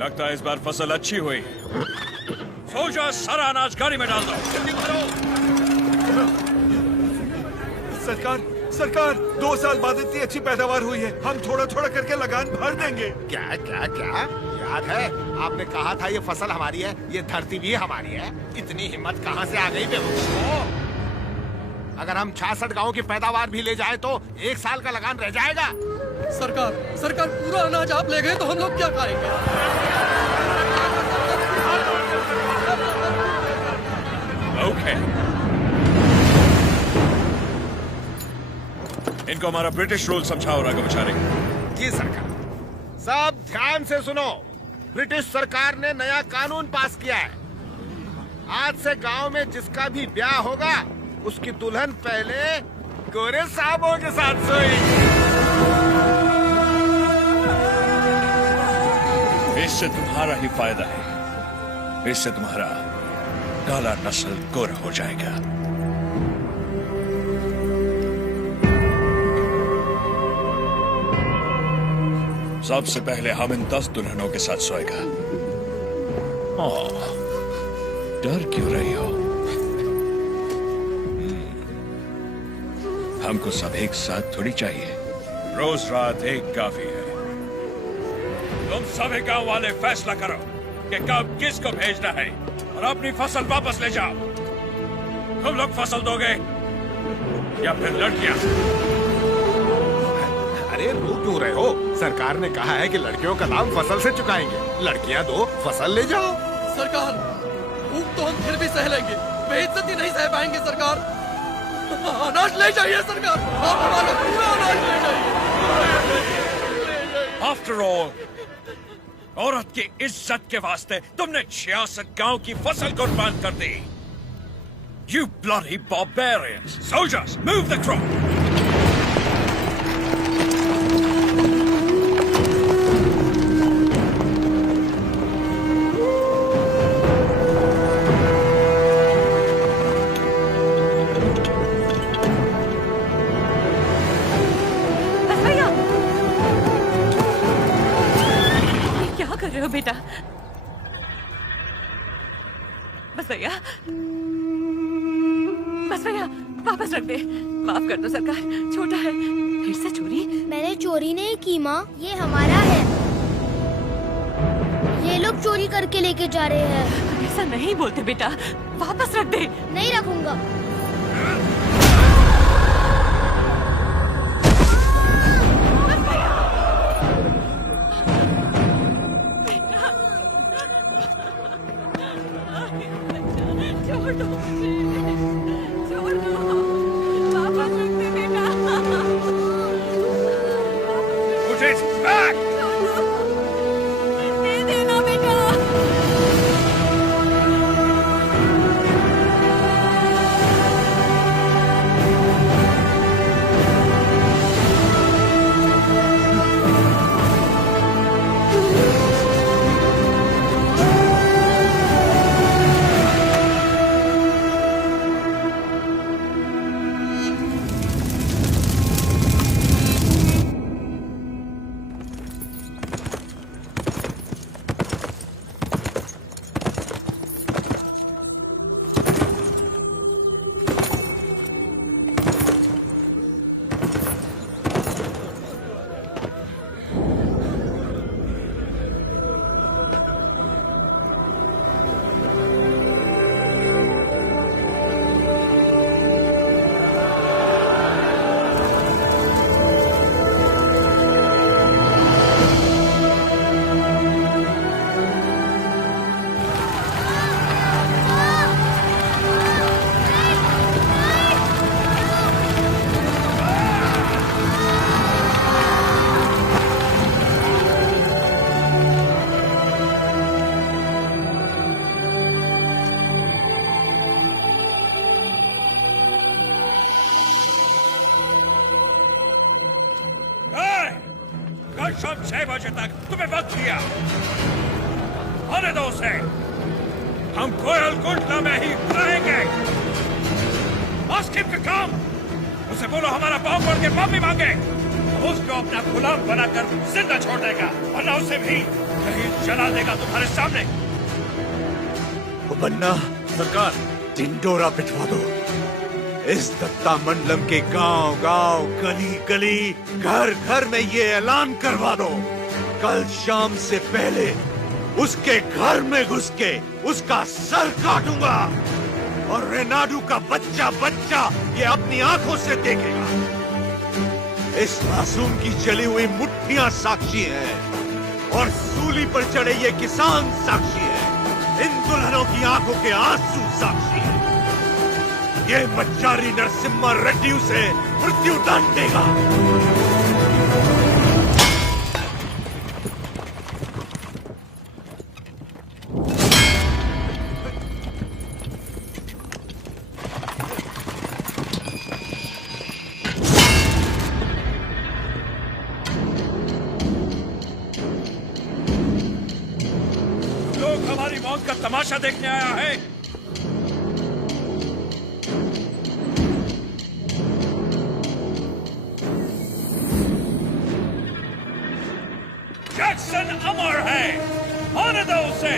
लगता है इस बार फसल अच्छी हुई। सोचा सारा अनाज गाड़ी में डाल दो। जल्दी करो। सरकार सरकार 2 साल बाद इतनी अच्छी पैदावार हुई है, हम थोड़ा थोड़ा करके लगान भर देंगे। क्या क्या क्या याद है आपने कहा था ये फसल हमारी है, ये धरती भी हमारी है। इतनी हिम्मत कहाँ से आ गई बेवकूफों? अगर हम 66 गांवों की पैदावार भी ले जाए तो 1 साल का लगान रह जाएगा। सरकार पूरा अनाज आप ले गए तो हम लोग क्या खाएंगे? ओके। इनको हमारा ब्रिटिश रूल समझाओ राघवाचारी। जी सरकार। सब ध्यान से सुनो। ब्रिटिश सरकार ने नया कानून पास किया है। आज से गांव में जिसका भी ब्याह होगा उसकी दुल्हन पहले गोरे साहबों के साथ सोएगी। इससे तुम्हारा ही फायदा है। इससे तुम्हारा काला नस्ल गोरा हो जाएगा। सबसे पहले हम इन 10 दुल्हनों के साथ सोएगा। डर क्यों रही हो? हमको सब एक साथ थोड़ी चाहिए। रोज रात एक काफी है। तुम सभी गांव वाले फैसला करो कि कब किसको भेजना है और अपनी फसल वापस ले जाओ। तुम लोग फसल दोगे या फिर लड़कियां? अरे रो क्यों रहे हो? सरकार ने कहा है कि लड़कियों का दाम फसल से चुकाएंगे। लड़कियां दो, फसल ले जाओ। सरकार भूख तो हम फिर भी सह लेंगे, बेइज्जती नहीं सह पाएंगे। सरकार अनाज ले जाइए। सरकार आप हमारा पूरा अनाज ले जाइए। आफ्टर ऑल औरत की इज्जत के वास्ते तुमने 66 गांव की फसल कुर्बान कर दी। You bloody barbarians! Soldiers, move the crop! बेटा बस भैया वापस रख दे। माफ कर दो सरकार, छोटा है। फिर से चोरी? मैंने चोरी नहीं की माँ, ये हमारा है। ये लोग चोरी करके लेके जा रहे हैं। ऐसा नहीं बोलते बेटा, वापस रख दे। नहीं रखूंगा। शाम 6 बजे तक तुम्हें वक्त दिया। आने दो उसे। हम कोयल गुंडला में ही रहेंगे। आस्किप का काम। उसे बोलो हमारा पाँव पड़ के माफी मांगे। उसको अपना गुलाम बनाकर जिंदा छोड़ देगा, वरना उसे भी शहीद जला देगा तुम्हारे सामने। बन्ना, सरकार, ढिंडोरा पिटवा दो। इस दत्ता मंडलम के गांव गांव, गली गली, घर घर में ये ऐलान करवा दो, कल शाम से पहले उसके घर में घुस के उसका सर काटूंगा और रेनाडू का बच्चा बच्चा ये अपनी आंखों से देखेगा। इस मासूम की जली हुई मुट्ठियां साक्षी हैं और सूली पर चढ़े ये किसान साक्षी हैं। इन दुल्हनों की आंखों के आंसू साक्षी हैं। ये बच्चारी नरसिम्हा रेड्डी उसे मृत्यु दंड देगा। लोग हमारी मौत का तमाशा देखने आया है। जैक्सन अमर है, होने दो उसे।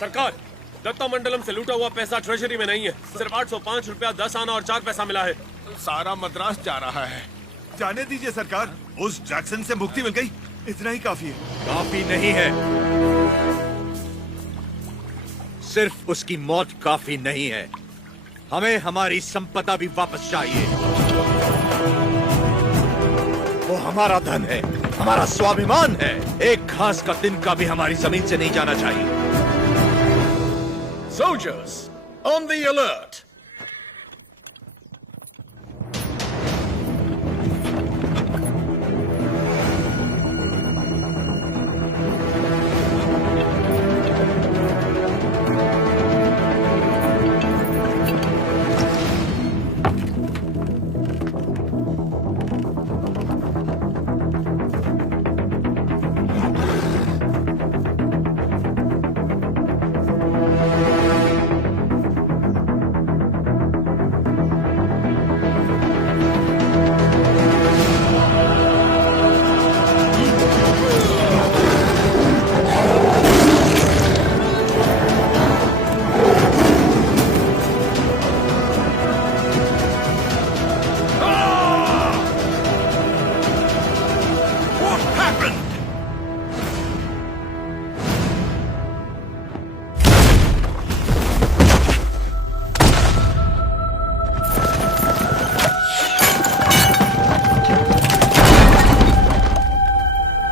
सरकार, दत्ता मंडलम से लूटा हुआ पैसा ट्रेजरी में नहीं है। सिर्फ 805 रुपया 10 आना और 4 पैसा मिला है। सारा मद्रास जा रहा है। जाने दीजिए सरकार, उस जैक्सन से मुक्ति मिल गई, इतना ही काफी है। काफी नहीं है, सिर्फ उसकी मौत काफी नहीं है, हमें हमारी संपदा भी वापस चाहिए। वो हमारा धन है, हमारा स्वाभिमान है। एक घास का तिनका भी हमारी जमीन से नहीं जाना चाहिए। Soldiers, on the alert!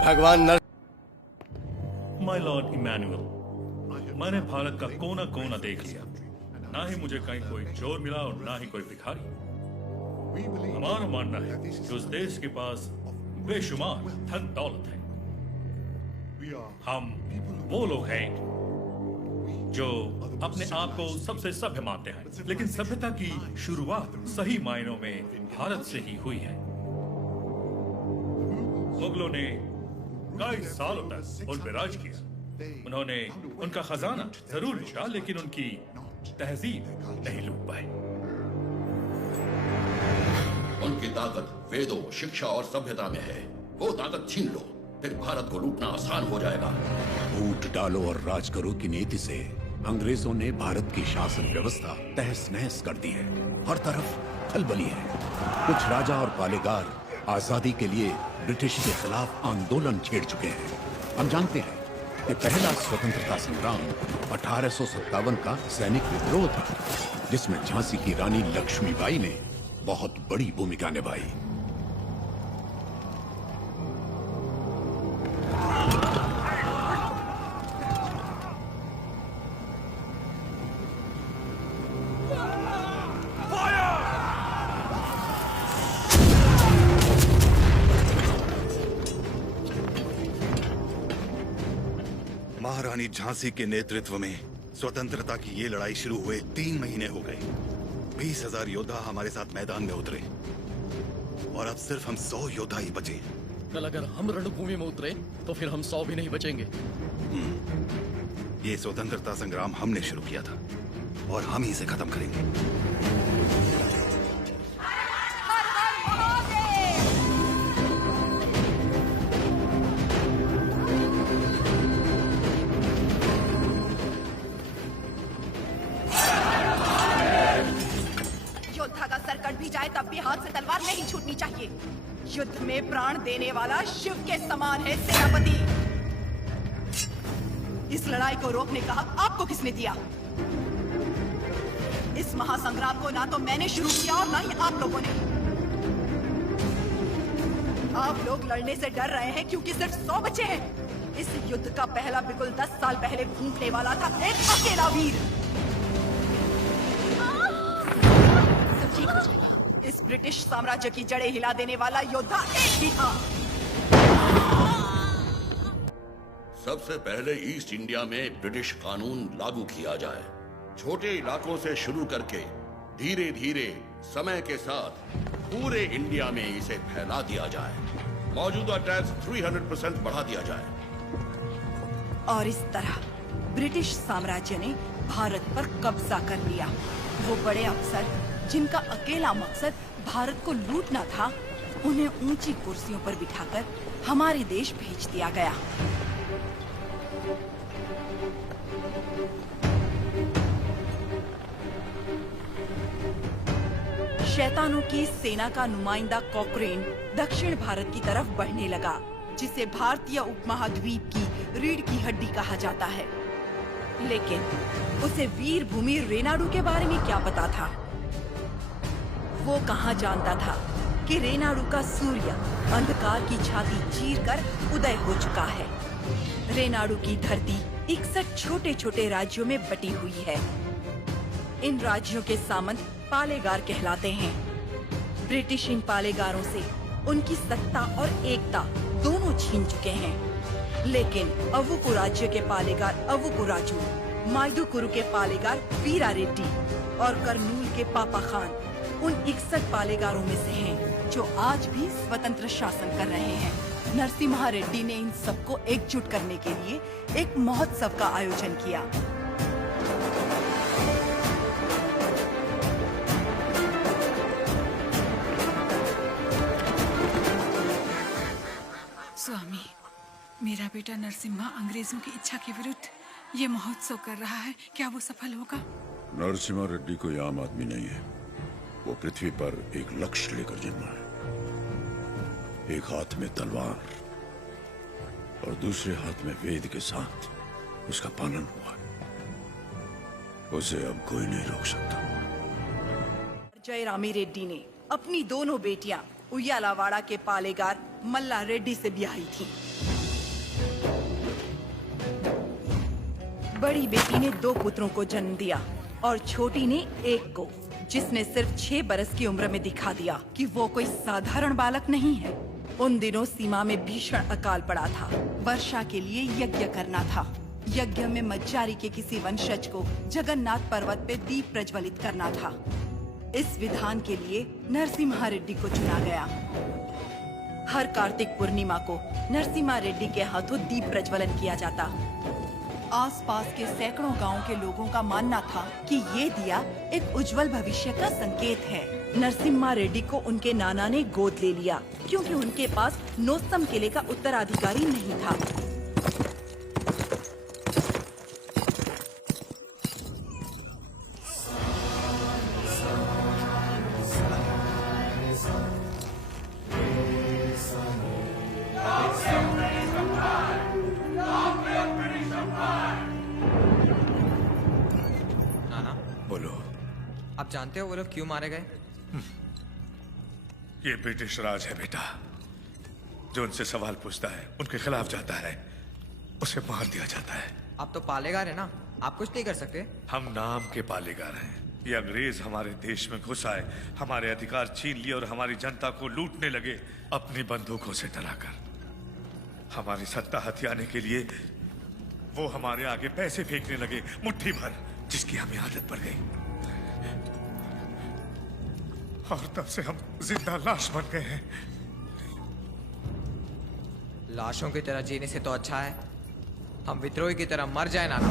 भगवान नर माय लॉर्ड इमैनुअल, मैंने भारत का कोना कोना देख लिया। ना ही मुझे कहीं कोई चोर मिला और ना ही कोई भिखारी। हमारा मानना है कि उस देश के पास बेशुमार धन दौलत है। हम वो लोग हैं जो अपने आप को सबसे सभ्य मानते हैं, लेकिन सभ्यता की शुरुआत सही मायनों में भारत से ही हुई है। मुगलों ने कई सालों तक उन पर राज किया। उन्होंने उनका खजाना जरूर लूटा, लेकिन उनकी तहजीब नहीं लूट पाए। उनकी ताकत वेदों, शिक्षा और सभ्यता में है। वो ताकत छीन लो, फिर भारत को लूटना आसान हो जाएगा। वोट डालो और राज करो की नीति से अंग्रेजों ने भारत की शासन व्यवस्था तहस नहस कर दी है। हर तरफ खलबली है। कुछ राजा और पालेगार आजादी के लिए ब्रिटिश के खिलाफ आंदोलन छेड़ चुके हैं। हम जानते हैं कि पहला स्वतंत्रता संग्राम 1857 का सैनिक विद्रोह था, जिसमें झांसी की रानी लक्ष्मीबाई ने बहुत बड़ी भूमिका निभाई। महारानी झांसी के नेतृत्व में स्वतंत्रता की ये लड़ाई शुरू हुए 3 महीने हो गए। 20,000 योद्धा हमारे साथ मैदान में उतरे और अब सिर्फ हम 100 योद्धा ही बचे। कल अगर हम रणभूमि में उतरे तो फिर हम 100 भी नहीं बचेंगे। ये स्वतंत्रता संग्राम हमने शुरू किया था और हम ही इसे खत्म करेंगे। कट भी जाए तब भी हाथ से तलवार नहीं छूटनी चाहिए। युद्ध में प्राण देने वाला शिव के समान है सेनापति। इस लड़ाई को रोकने का हक आपको किसने दिया? इस महासंग्राम को ना तो मैंने शुरू किया और ना ही आप लोगों ने। आप लोग लड़ने से डर रहे हैं क्योंकि सिर्फ 100 बचे हैं। इस युद्ध का पहला बिगुल 10 साल पहले फूटने वाला था एक अकेला वीर। ठीक हो जाएगा। इस ब्रिटिश साम्राज्य की जड़ें हिला देने वाला योद्धा एक ही था। सबसे पहले ईस्ट इंडिया में ब्रिटिश कानून लागू किया जाए। छोटे इलाकों से शुरू करके धीरे धीरे समय के साथ पूरे इंडिया में इसे फैला दिया जाए। मौजूदा टैक्स 300% बढ़ा दिया जाए। और इस तरह ब्रिटिश साम्राज्य ने भारत पर कब्जा कर लिया। वो बड़े अफसर जिनका अकेला मकसद भारत को लूटना था, उन्हें ऊंची कुर्सियों पर बिठाकर हमारे देश भेज दिया गया। शैतानों की सेना का नुमाइंदा कॉकरेन दक्षिण भारत की तरफ बढ़ने लगा, जिसे भारतीय उपमहाद्वीप की रीढ़ की हड्डी कहा जाता है। लेकिन उसे वीर भूमि रेनाडू के बारे में क्या पता था? वो कहाँ जानता था कि रेनाडू का सूर्य अंधकार की छाती चीरकर उदय हो चुका है। रेनाडू की धरती 61 छोटे छोटे राज्यों में बटी हुई है। इन राज्यों के सामंत पालेगार कहलाते हैं। ब्रिटिश इन पालेगारों से उनकी सत्ता और एकता दोनों छीन चुके हैं। लेकिन अवुकु राज्य के पालेगार अवुकु राजू, माइदुकुरु के पालेगार वीरा रेड्डी और कर्नूल के पापा खान उन 61 पालेगारों में से हैं, जो आज भी स्वतंत्र शासन कर रहे हैं। नरसिम्हा रेड्डी ने इन सबको एकजुट करने के लिए एक महोत्सव का आयोजन किया। स्वामी, मेरा बेटा नरसिम्हा अंग्रेजों की इच्छा के विरुद्ध ये महोत्सव कर रहा है, क्या वो सफल होगा? नरसिम्हा रेड्डी कोई आम आदमी नहीं है। वो पृथ्वी पर एक लक्ष्य लेकर जन्मा है। एक हाथ में तलवार और दूसरे हाथ में वेद के साथ उसका पालन हुआ है। उसे अब कोई नहीं रोक सकता। जयरामी रेड्डी ने अपनी दोनों बेटियां उయ్యాలవాడ के पालेगार मल्ला रेड्डी से ब्याही थी। बड़ी बेटी ने 2 पुत्रों को जन्म दिया और छोटी ने एक को, जिसने सिर्फ 6 बरस की उम्र में दिखा दिया कि वो कोई साधारण बालक नहीं है। उन दिनों सीमा में भीषण अकाल पड़ा था। वर्षा के लिए यज्ञ करना था। यज्ञ में मज्जारी के किसी वंशज को जगन्नाथ पर्वत पे दीप प्रज्वलित करना था। इस विधान के लिए नरसिम्हा रेड्डी को चुना गया। हर कार्तिक पूर्णिमा को नरसिम्हा रेड्डी के हाथों दीप प्रज्वलन किया जाता। आसपास के सैकड़ों गांवों के लोगों का मानना था कि ये दिया एक उज्जवल भविष्य का संकेत है। नरसिम्हा रेड्डी को उनके नाना ने गोद ले लिया, क्योंकि उनके पास नोस्तम किले का उत्तराधिकारी नहीं था। आप जानते हो वो लोग क्यों मारे गए? ये ब्रिटिश राज है बेटा। जो उनसे सवाल पूछता है, उनके खिलाफ जाता है, उसे मार दिया जाता है। आप तो पालेगार है ना, आप कुछ नहीं कर सकते? हम नाम के पालेगार हैं। ये अंग्रेज हमारे देश में घुस आए, हमारे अधिकार छीन लिए और हमारी जनता को लूटने लगे अपनी बंदूकों से डराकर। हमारी सत्ता हथियाने के लिए वो हमारे आगे पैसे फेंकने लगे, मुट्ठी भर, जिसकी हमें आदत पड़ गई। और तब से हम जिंदा लाश बन गए हैं। लाशों की तरह जीने से तो अच्छा है हम विद्रोही की तरह मर जाए नाना।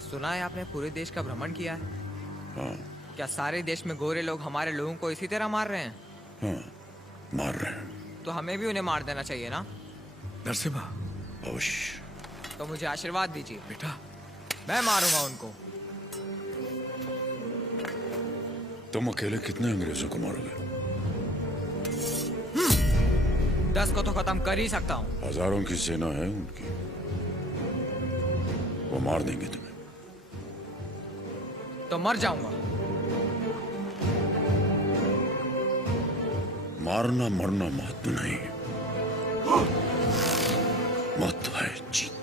सुना है आपने पूरे देश का भ्रमण किया है? हाँ। क्या सारे देश में गोरे लोग हमारे लोगों को इसी तरह मार रहे हैं? हाँ, मार रहे हैं। तो हमें भी उन्हें मार देना चाहिए ना? नरसिम्हा, अवश्य। तो मुझे आशीर्वाद दीजिए बेटा। मैं मारूंगा उनको। तुम अकेले कितने अंग्रेजों को मारोगे? 10 को तो खत्म कर ही सकता हूँ। हजारों की सेना है उनकी, वो मार देंगे तुम्हें। तो मर जाऊंगा। मारना मरना महत्व नहीं, महत्व है जीत।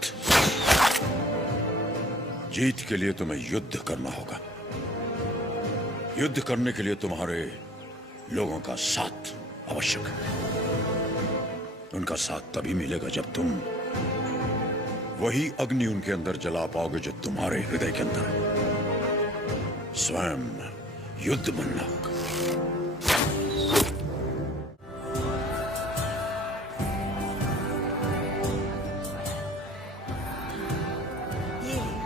जीत के लिए तुम्हें युद्ध करना होगा। युद्ध करने के लिए तुम्हारे लोगों का साथ आवश्यक है। उनका साथ तभी मिलेगा जब तुम वही अग्नि उनके अंदर जला पाओगे जो तुम्हारे हृदय के अंदर है। स्वयं युद्ध बनना होगा।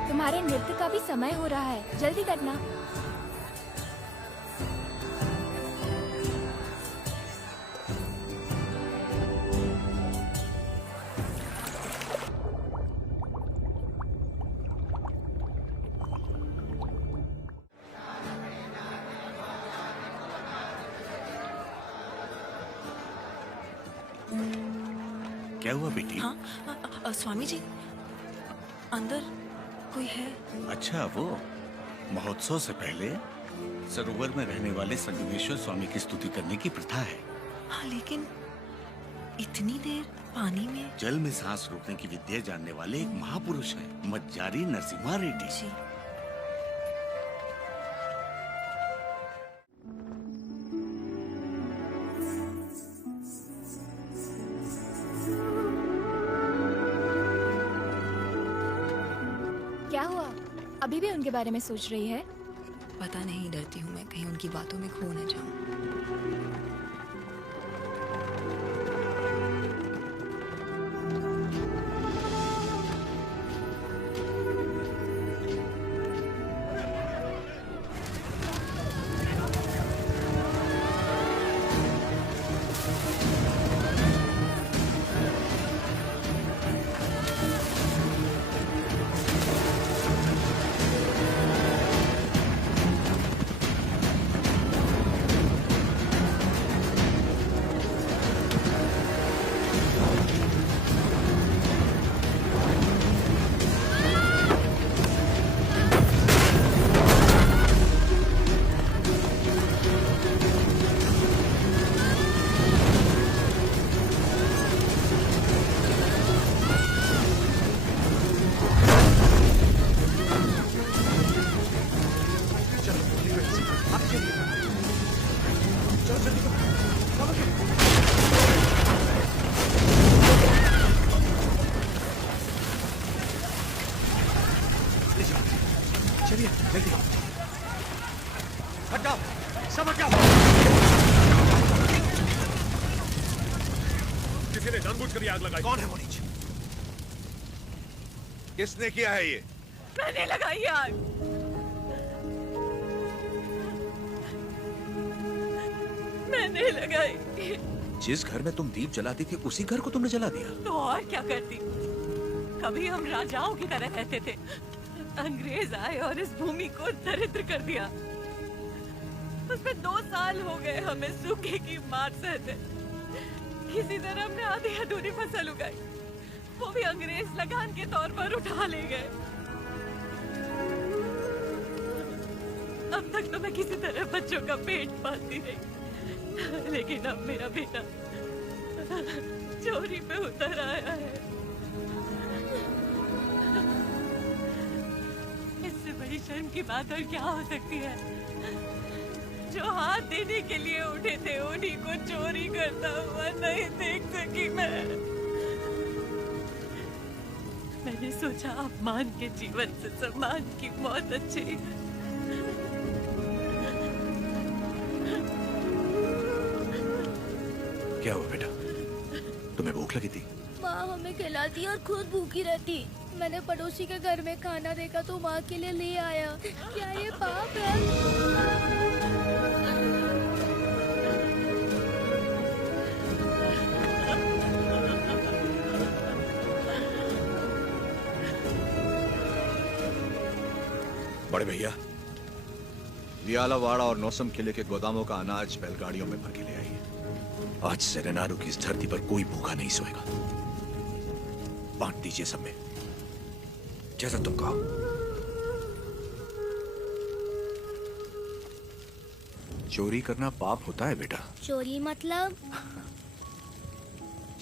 तुम्हारे नृत्य का भी समय हो रहा है, जल्दी करना। क्या हुआ बेटी? हाँ, स्वामी जी, अंदर कोई है? अच्छा, वो महोत्सव से पहले सरोवर में रहने वाले संगमेश्वर स्वामी की स्तुति करने की प्रथा है। हाँ, लेकिन इतनी देर पानी में? जल में सांस रोकने की विद्या जानने वाले एक महापुरुष हैं, मज्जारी नरसिम्हा रेड्डी। जी। क्या हुआ? अभी भी उनके बारे में सोच रही है? पता नहीं, डरती हूँ मैं कहीं उनकी बातों में खो न जाऊं। चलिए जल्दी हट जाओ, सब हट जाओ। किसी ने जानबूझकर ये आग लगाई। कौन है वो नीचे? किसने किया है ये? मैंने लगाई आग। मैंने लगाई। जिस घर में तुम दीप जलाती थी उसी घर को तुमने जला दिया? तो और क्या करती? कभी हम राजाओं की तरह रहते थे, अंग्रेज आए और इस भूमि को दरिद्र कर दिया। उसमें 2 साल हो गए हमें सूखे की मार सहते। किसी तरह हमने आधी अधूरी फसल उगाई, वो भी अंग्रेज लगान के तौर पर उठा ले गए। अब तक तो मैं किसी तरह बच्चों का पेट पालती रही, लेकिन अब मेरा बेटा चोरी पे उतर आया है। इससे बड़ी शर्म की बात और क्या हो सकती है? जो हाथ देने के लिए उठे थे उन्हीं को चोरी करता हुआ नहीं देख सकी मैं। मैंने सोचा अपमान के जीवन से सम्मान की मौत अच्छी है। क्या हुआ बेटा? तुम्हें भूख लगी थी? माँ हमें खिलाती और खुद भूखी रहती। मैंने पड़ोसी के घर में खाना देखा तो माँ के लिए ले आया। क्या ये पाप है? बड़े भैया, लियालावाड़ा और नौसम किले के गोदामों का अनाज बैलगाड़ियों में भर के ले आइए। आज से रेनारू की इस धरती पर कोई भूखा नहीं सोएगा। बांट दीजिए सब में, जैसा तुम कहो। चोरी करना पाप होता है बेटा। चोरी मतलब?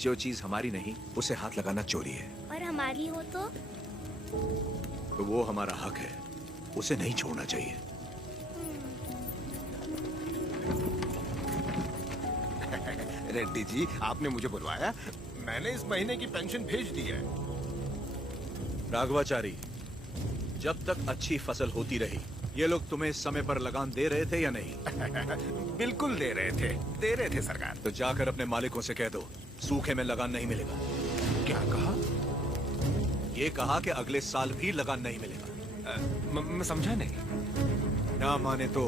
जो चीज हमारी नहीं उसे हाथ लगाना चोरी है। और हमारी हो तो वो हमारा हक है, उसे नहीं छोड़ना चाहिए। रेड्डी जी, आपने मुझे बुलवाया? मैंने इस महीने की पेंशन भेज दी है। राघवाचारी, जब तक अच्छी फसल होती रही, ये लोग तुम्हें समय पर लगान दे रहे थे या नहीं? बिल्कुल दे रहे थे सरकार। तो जाकर अपने मालिकों से कह दो, सूखे में लगान नहीं मिलेगा। क्या कहा? ये कहा कि अगले साल भी लगान नहीं मिलेगा। मैं समझा नहीं। ना माने तो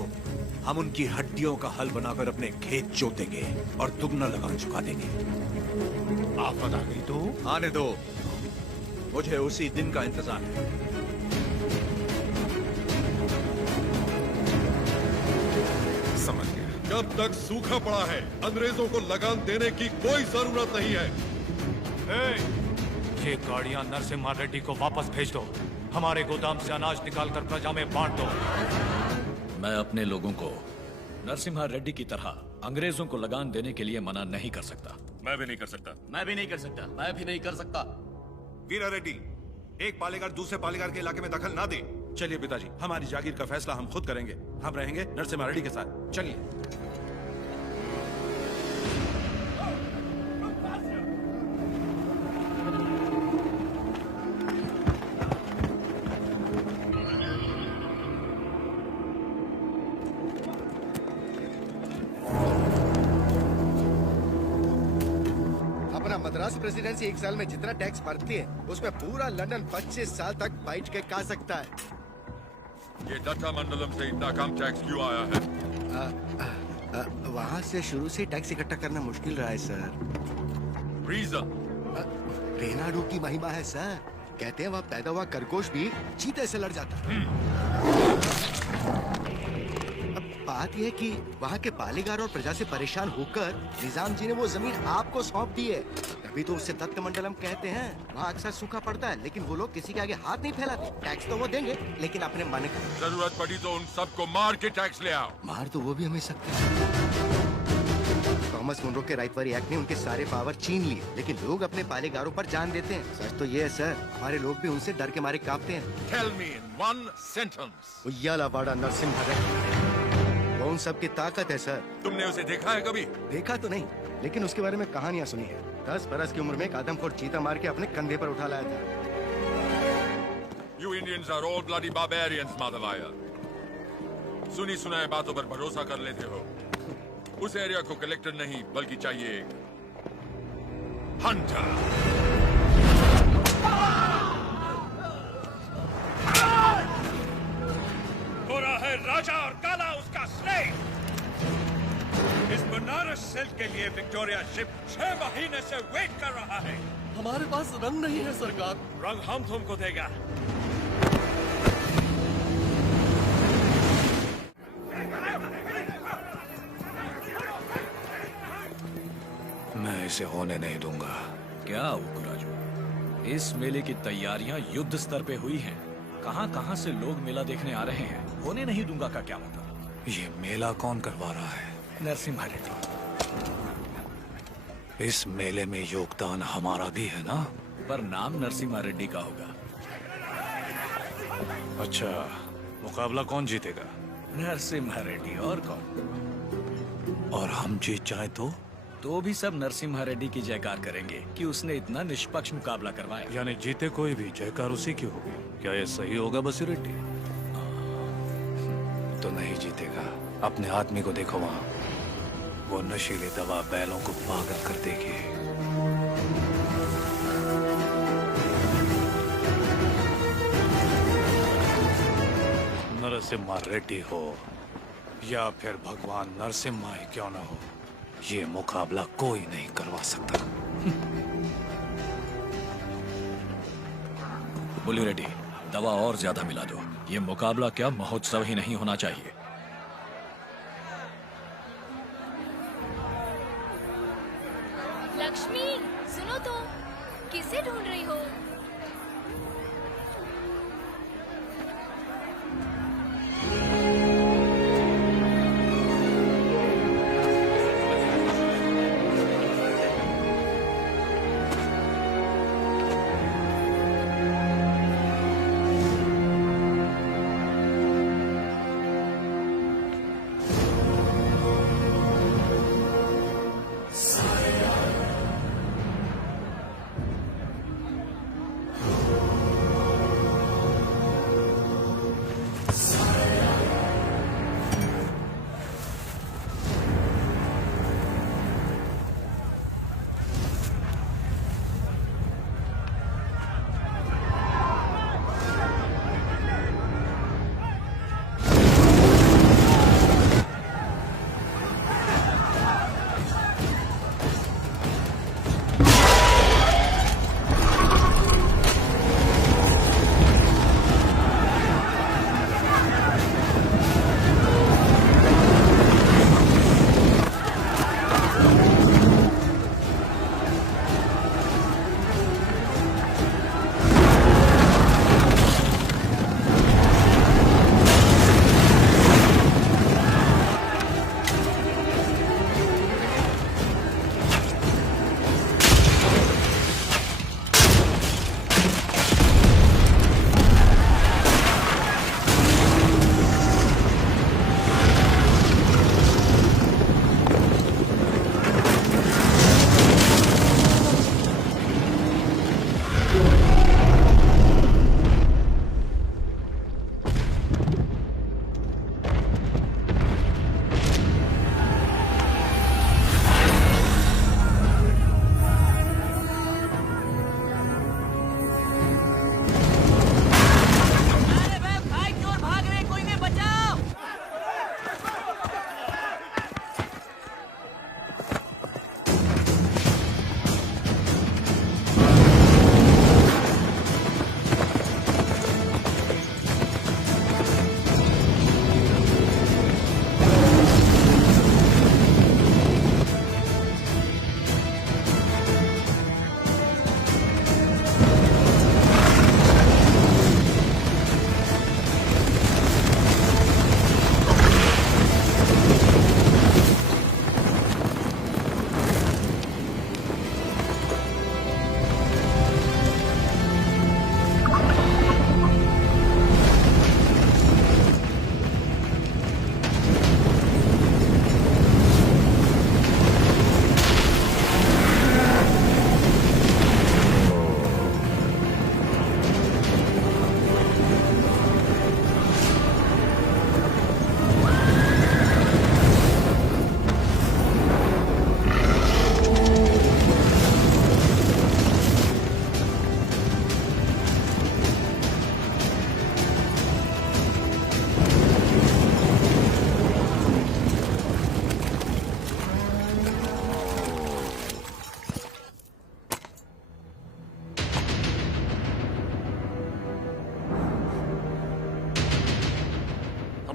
हम उनकी हड्डियों का हल बनाकर अपने खेत जोतेंगे और दुगना लगान चुका देंगे। आफत आ गई तो? आने दो, मुझे उसी दिन का इंतजार है। समझ गया। जब तक सूखा पड़ा है, अंग्रेजों को लगान देने की कोई जरूरत नहीं है। ये गाड़ियां नरसिम्हा रेड्डी को वापस भेज दो। हमारे गोदाम से अनाज निकालकर प्रजा में बांट दो। मैं अपने लोगों को नरसिम्हा रेड्डी की तरह अंग्रेजों को लगान देने के लिए मना नहीं कर सकता। मैं भी नहीं कर सकता। मैं भी नहीं कर सकता। मैं भी नहीं कर सकता। वीरा रेड्डी, एक पालेगार दूसरे पालेगार के इलाके में दखल ना दे। चलिए पिताजी, हमारी जागीर का फैसला हम खुद करेंगे। हम रहेंगे नरसिम्हा रेड्डी के साथ। चलिए। मद्रास प्रेसिडेंसी एक साल में जितना टैक्स भरती है उसमें पूरा लंदन 25 साल तक बैठ के खा सकता है। ये दत्ता मंडलम से इतना कम टैक्स क्यों आया है? वहाँ से शुरू से टैक्स इकट्ठा करना मुश्किल रहा है सर। रीजन? रेनाडू की महिमा है सर। कहते हैं वहाँ पैदा हुआ खरगोश भी चीते से लड़ जाता है। बात यह कि वहाँ के पालेगार और प्रजा से परेशान होकर निजाम जी ने वो जमीन आपको सौंप दी है। तभी तो उससे दत्त मंडलम कहते हैं। वहाँ अक्सर सूखा पड़ता है लेकिन वो लोग किसी के आगे हाथ नहीं फैलाते। टैक्स तो वो देंगे लेकिन अपने मन का। जरूरत पड़ी तो उन सबको मार के टैक्स ले आओ। मार तो वो भी हमें सकते हैं। थॉमस मुनरो के राइटवरी एक्ट ने उनके सारे पावर छीन लिए लेकिन लोग अपने पालेगारों पर जान देते हैं। सच तो ये है सर, हमारे लोग भी उनसे डर के मारे कांपते हैं। Tell me in one sentence. उय्यालावाड़ा Narasimha Reddy, वो उन सब की ताकत है सर। तुमने उसे देखा है कभी? देखा तो नहीं लेकिन उसके बारे में कहानियां सुनी है। 10 बरस की उम्र में एक आदमखोर चीता मार के अपने कंधे पर उठा लाया था। You Indians are all bloody barbarians, माधवाया। सुनी सुनाए बातों पर भरोसा कर लेते हो। उस एरिया को कलेक्टर नहीं बल्कि चाहिए एक हंटर। गोरा है राजा और काला उसका स्लेव। इस बनारस सिल्क के लिए विक्टोरिया शिप 6 महीने से वेट कर रहा है। हमारे पास रंग नहीं है सरकार। रंग हम तुमको देगा। मैं इसे होने नहीं दूंगा। क्या उकराजू, इस मेले की तैयारियां युद्ध स्तर पे हुई हैं। कहां-कहां से लोग मेला देखने आ रहे हैं। होने नहीं दूंगा का क्या मतलब? ये मेला कौन करवा रहा है? नरसिम्हा रेड्डी। इस मेले में योगदान हमारा भी है ना? पर नाम नरसिम्हा रेड्डी का होगा। अच्छा, मुकाबला कौन जीतेगा? नरसिम्हा रेड्डी, और कौन? और हम जीत जाए तो भी सब नरसिम्हा रेड्डी की जयकार करेंगे कि उसने इतना निष्पक्ष मुकाबला करवाया। यानी जीते कोई भी जयकार उसी की होगी। क्या ये सही होगा बसी रेड्डी? तो नहीं जीतेगा। अपने आदमी को देखो वहाँ, वो नशीली दवा बैलों को पागल कर देगी। नरसिम्हा रेड्डी हो या फिर भगवान नरसिम्हा ही क्यों न हो, ये मुकाबला कोई नहीं करवा सकता। बुली रेड्डी, दवा और ज्यादा मिला दो। ये मुकाबला क्या महोत्सव ही नहीं होना चाहिए। लक्ष्मी, सुनो तो, किसे ढूंढ रही हो?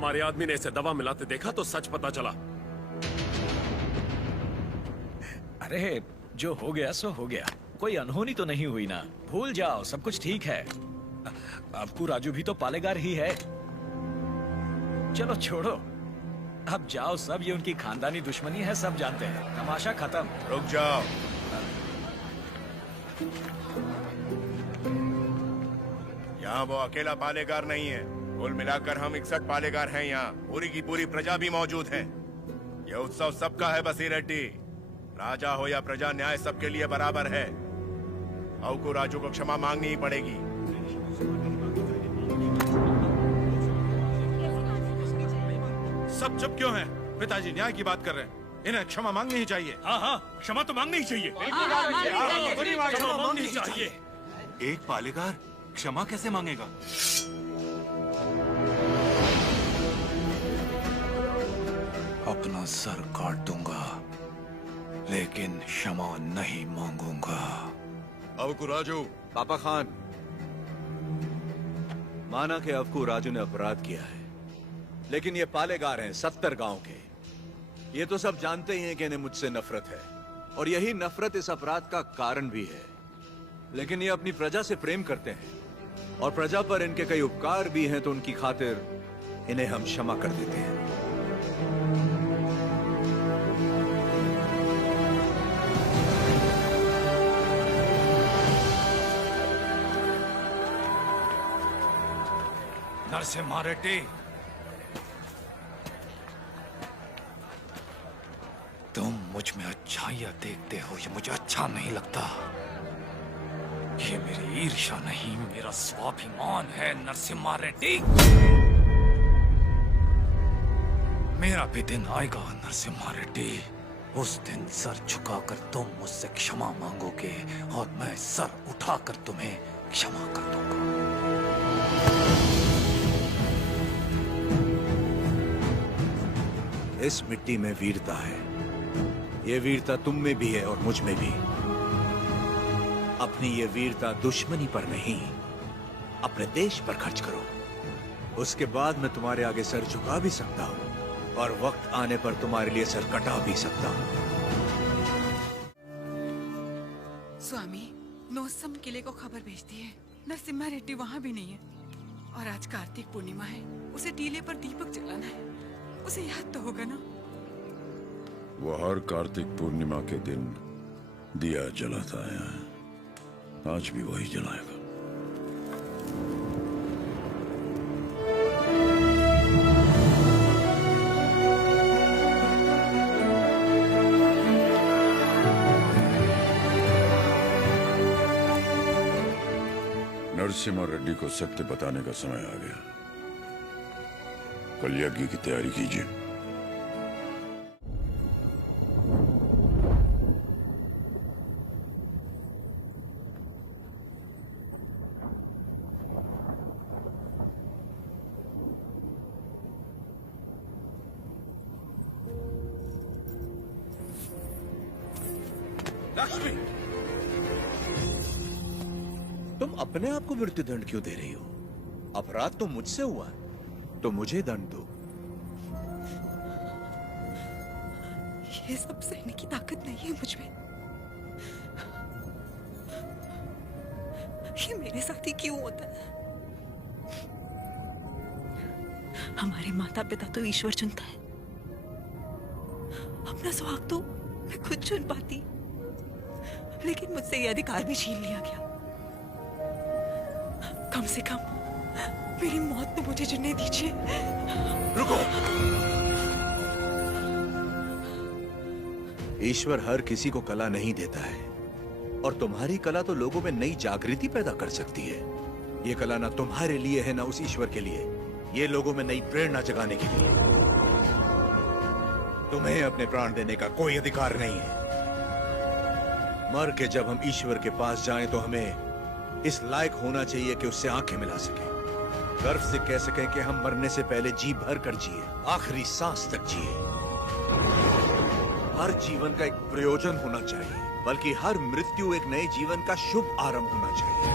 हमारे आदमी ने इसे दवा मिलाते देखा तो सच पता चला। अरे जो हो गया सो हो गया, कोई अनहोनी तो नहीं हुई ना। भूल जाओ, सब कुछ ठीक है। अबकू राजू भी तो पालेगार ही है। चलो छोड़ो, अब जाओ सब, ये उनकी खानदानी दुश्मनी है, सब जानते हैं। तमाशा खत्म। रुक जाओ। यहाँ वो अकेला पालेगार नहीं है, कुल मिलाकर हम 61 पालेगार हैं। यहाँ पूरी की पूरी प्रजा भी मौजूद है। यह उत्सव सबका है बसीर रेड्डी। राजा हो या प्रजा, न्याय सबके लिए बराबर है। अबकू राजू को क्षमा मांगनी ही पड़ेगी। सब चुप क्यों हैं? पिताजी न्याय की बात कर रहे हैं, इन्हें क्षमा मांगनी ही चाहिए। हाँ हाँ, क्षमा तो मांगनी ही चाहिए। क्षमा मांगनी ही चाहिए। एक पालेगार क्षमा कैसे मांगेगा? अपना सर काट दूंगा, लेकिन क्षमा नहीं मांगूंगा। अबकू राजू। पापा खान, माना कि अबकू राजू ने अपराध किया है, लेकिन ये पालेगार हैं 70 गांव के। ये तो सब जानते ही हैं कि इन्हें मुझसे नफरत है, और यही नफरत इस अपराध का कारण भी है। लेकिन ये अपनी प्रजा से प्रेम करते हैं, और प्रजा पर इनके कई उपकार भी हैं, तो उनकी खातिर इन्हें हम क्षमा कर देते हैं। नरसिम्हा रेड्डी, तुम मुझ में अच्छाइयां देखते हो, ये मुझे अच्छा नहीं लगता। ये मेरी ईर्ष्या नहीं, मेरा स्वाभिमान है नरसिम्हा रेड्डी। मेरा भी दिन आएगा नरसिम्हा रेड्डी, उस दिन सर झुकाकर तुम मुझसे क्षमा मांगोगे, और मैं सर उठाकर तुम्हें क्षमा कर दूंगा। इस मिट्टी में वीरता है। ये वीरता तुम में भी है और मुझ में भी। अपनी ये वीरता दुश्मनी पर नहीं, अपने देश पर खर्च करो। उसके बाद मैं तुम्हारे आगे सर झुका भी सकता हूं, और वक्त आने पर तुम्हारे लिए सर कटा भी सकता हूं। स्वामी, नोसम किले को खबर भेजती है, नरसिम्हा रेड्डी वहाँ भी नहीं है। और आज कार्तिक पूर्णिमा है, उसे टीले पर दीपक जलाना है। उसे याद तो होगा ना? वो हर कार्तिक पूर्णिमा के दिन दिया जलाता है, आज भी वही जलाएगा। नरसिम्हा रेड्डी को सत्य बताने का समय आ गया। कल यज्ञ की तैयारी कीजिए। लक्ष्मी, तुम अपने आप को मृत्यु दंड क्यों दे रही हो? अपराध तो मुझसे हुआ है, तो मुझे दंड दो। ये सब सहने की ताकत नहीं है मुझ में। ये मेरे साथ ही क्यों होता है? हमारे माता पिता तो ईश्वर चुनता है, अपना सुहाग तो मैं खुद चुन पाती, लेकिन मुझसे ये अधिकार भी छीन लिया गया। कम से कम मेरी मौत तो मुझे चुनने दीजिए। रुको। ईश्वर हर किसी को कला नहीं देता है, और तुम्हारी कला तो लोगों में नई जागृति पैदा कर सकती है। ये कला ना तुम्हारे लिए है, ना उस ईश्वर के लिए। ये लोगों में नई प्रेरणा जगाने के लिए। तुम्हें अपने प्राण देने का कोई अधिकार नहीं है। मर के जब हम ईश्वर के पास जाएं तो हमें इस लायक होना चाहिए कि उससे आंखें मिला सके, गर्व से कह सकें कि हम मरने से पहले जी भर कर जिए, आखिरी सांस तक जिए। हर जीवन का एक प्रयोजन होना चाहिए, बल्कि हर मृत्यु एक नए जीवन का शुभ आरंभ होना चाहिए।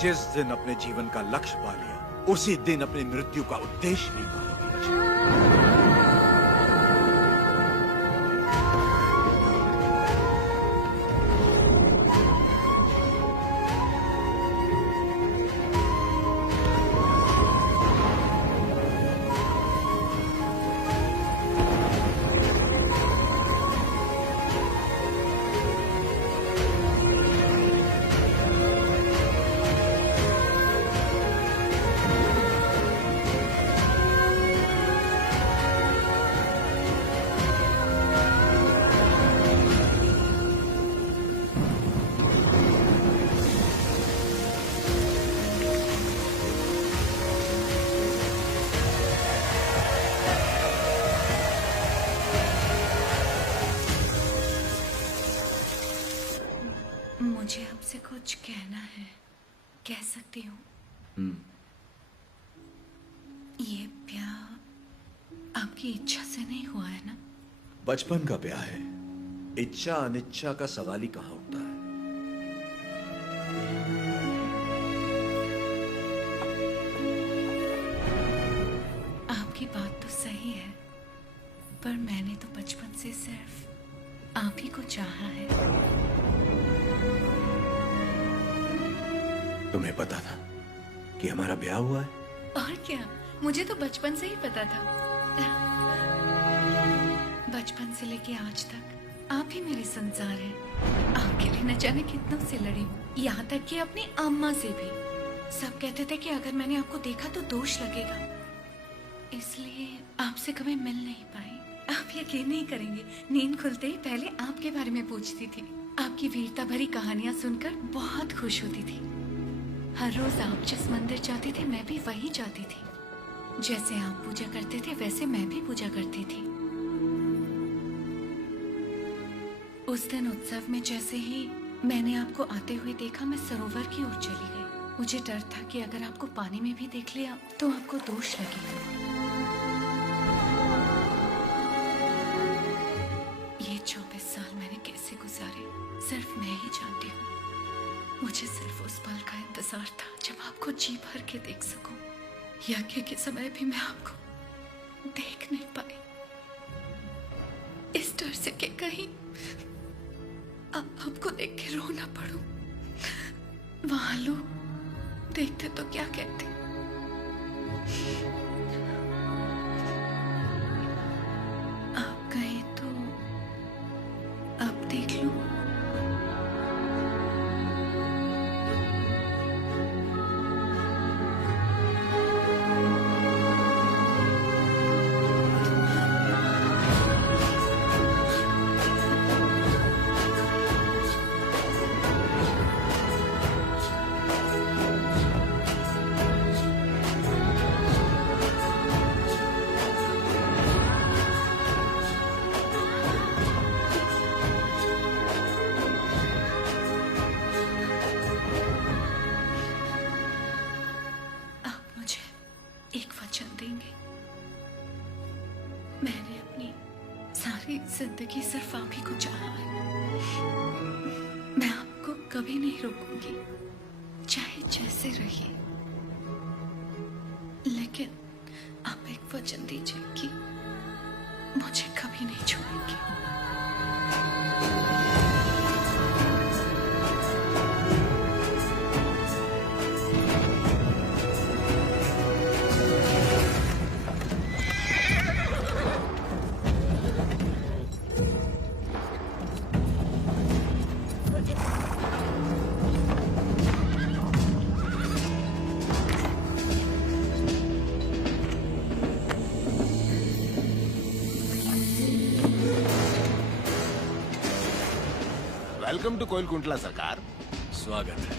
जिस दिन अपने जीवन का लक्ष्य पा लिया, उसी दिन अपनी मृत्यु का उद्देश्य भी पाओगे। मुझे आपसे कुछ कहना है, कह सकती हूँ? ये ब्याह आपकी इच्छा से नहीं हुआ है ना? बचपन का ब्याह है, इच्छा अनिच्छा का सवाल ही कहां उठता है। आपकी बात तो सही है, पर मैंने तो बचपन से सिर्फ आप ही को चाहा है। तुम्हें पता था कि हमारा ब्याह हुआ है? और क्या, मुझे तो बचपन से ही पता था। बचपन से लेके आज तक आप ही मेरे संसार हैं। आपके लिए न जाने कितनों से लड़ी हूँ, यहाँ तक कि अपनी अम्मा से भी। सब कहते थे कि अगर मैंने आपको देखा तो दोष लगेगा, इसलिए आपसे कभी मिल नहीं पाई। आप यकीन नहीं करेंगे, नींद खुलते ही पहले आपके बारे में पूछती थी। आपकी वीरता भरी कहानियां सुनकर बहुत खुश होती थी। हर रोज आप जिस मंदिर जाती थी, मैं भी वही जाती थी। जैसे आप पूजा करते थे वैसे मैं भी पूजा करती थी। उस दिन उत्सव में जैसे ही मैंने आपको आते हुए देखा, मैं सरोवर की ओर चली गई। मुझे डर था कि अगर आपको पानी में भी देख लिया तो आपको दोष लगेगा। ये 24 साल मैंने कैसे गुजारे सिर्फ मैं ही जानती हूँ। मुझे सिर्फ उस पल का इंतजार था जब आपको जी भर के देख सकूं। यज्ञ के समय भी मैं आपको देख नहीं पाई, इस डर से कि कहीं आपको देख के रो ना पड़ूं। वहां लोग देखते तो क्या कहते। आप कहें तो अब देख लूं। जिंदगी सिर्फ आप ही को चाहा है। मैं आपको कभी नहीं रोकूंगी, चाहे जैसे रहिए, लेकिन आप एक वचन दीजिए कि मुझे कभी नहीं छोड़ेंगे। वेलकम टू कोइलकुंटला सरकार। स्वागत है।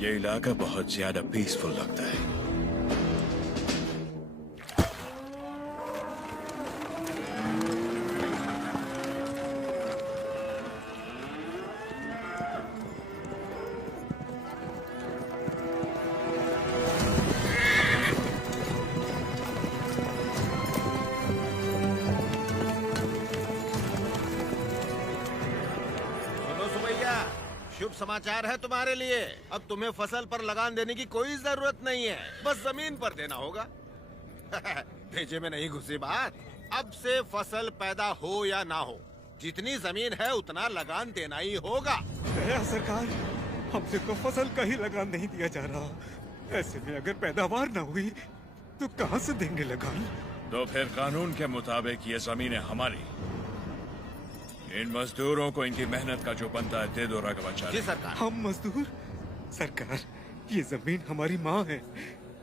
ये इलाका बहुत ज्यादा पीसफुल लगता है। शुभ समाचार है तुम्हारे लिए। अब तुम्हें फसल पर लगान देने की कोई जरूरत नहीं है, बस जमीन पर देना होगा। भेजे में नहीं घुसी बात। अब से फसल पैदा हो या ना हो, जितनी जमीन है उतना लगान देना ही होगा। सरकार, हमसे तो फसल का ही लगान नहीं दिया जा रहा। ऐसे में अगर पैदावार ना हुई तो कहाँ से देंगे लगान? तो फिर कानून के मुताबिक ये जमीनें हमारी। इन मजदूरों को इनकी मेहनत का जो बनता है दे दो राघवाचार्य। जी सरकार। हम मजदूर? सरकार, ये जमीन हमारी माँ है।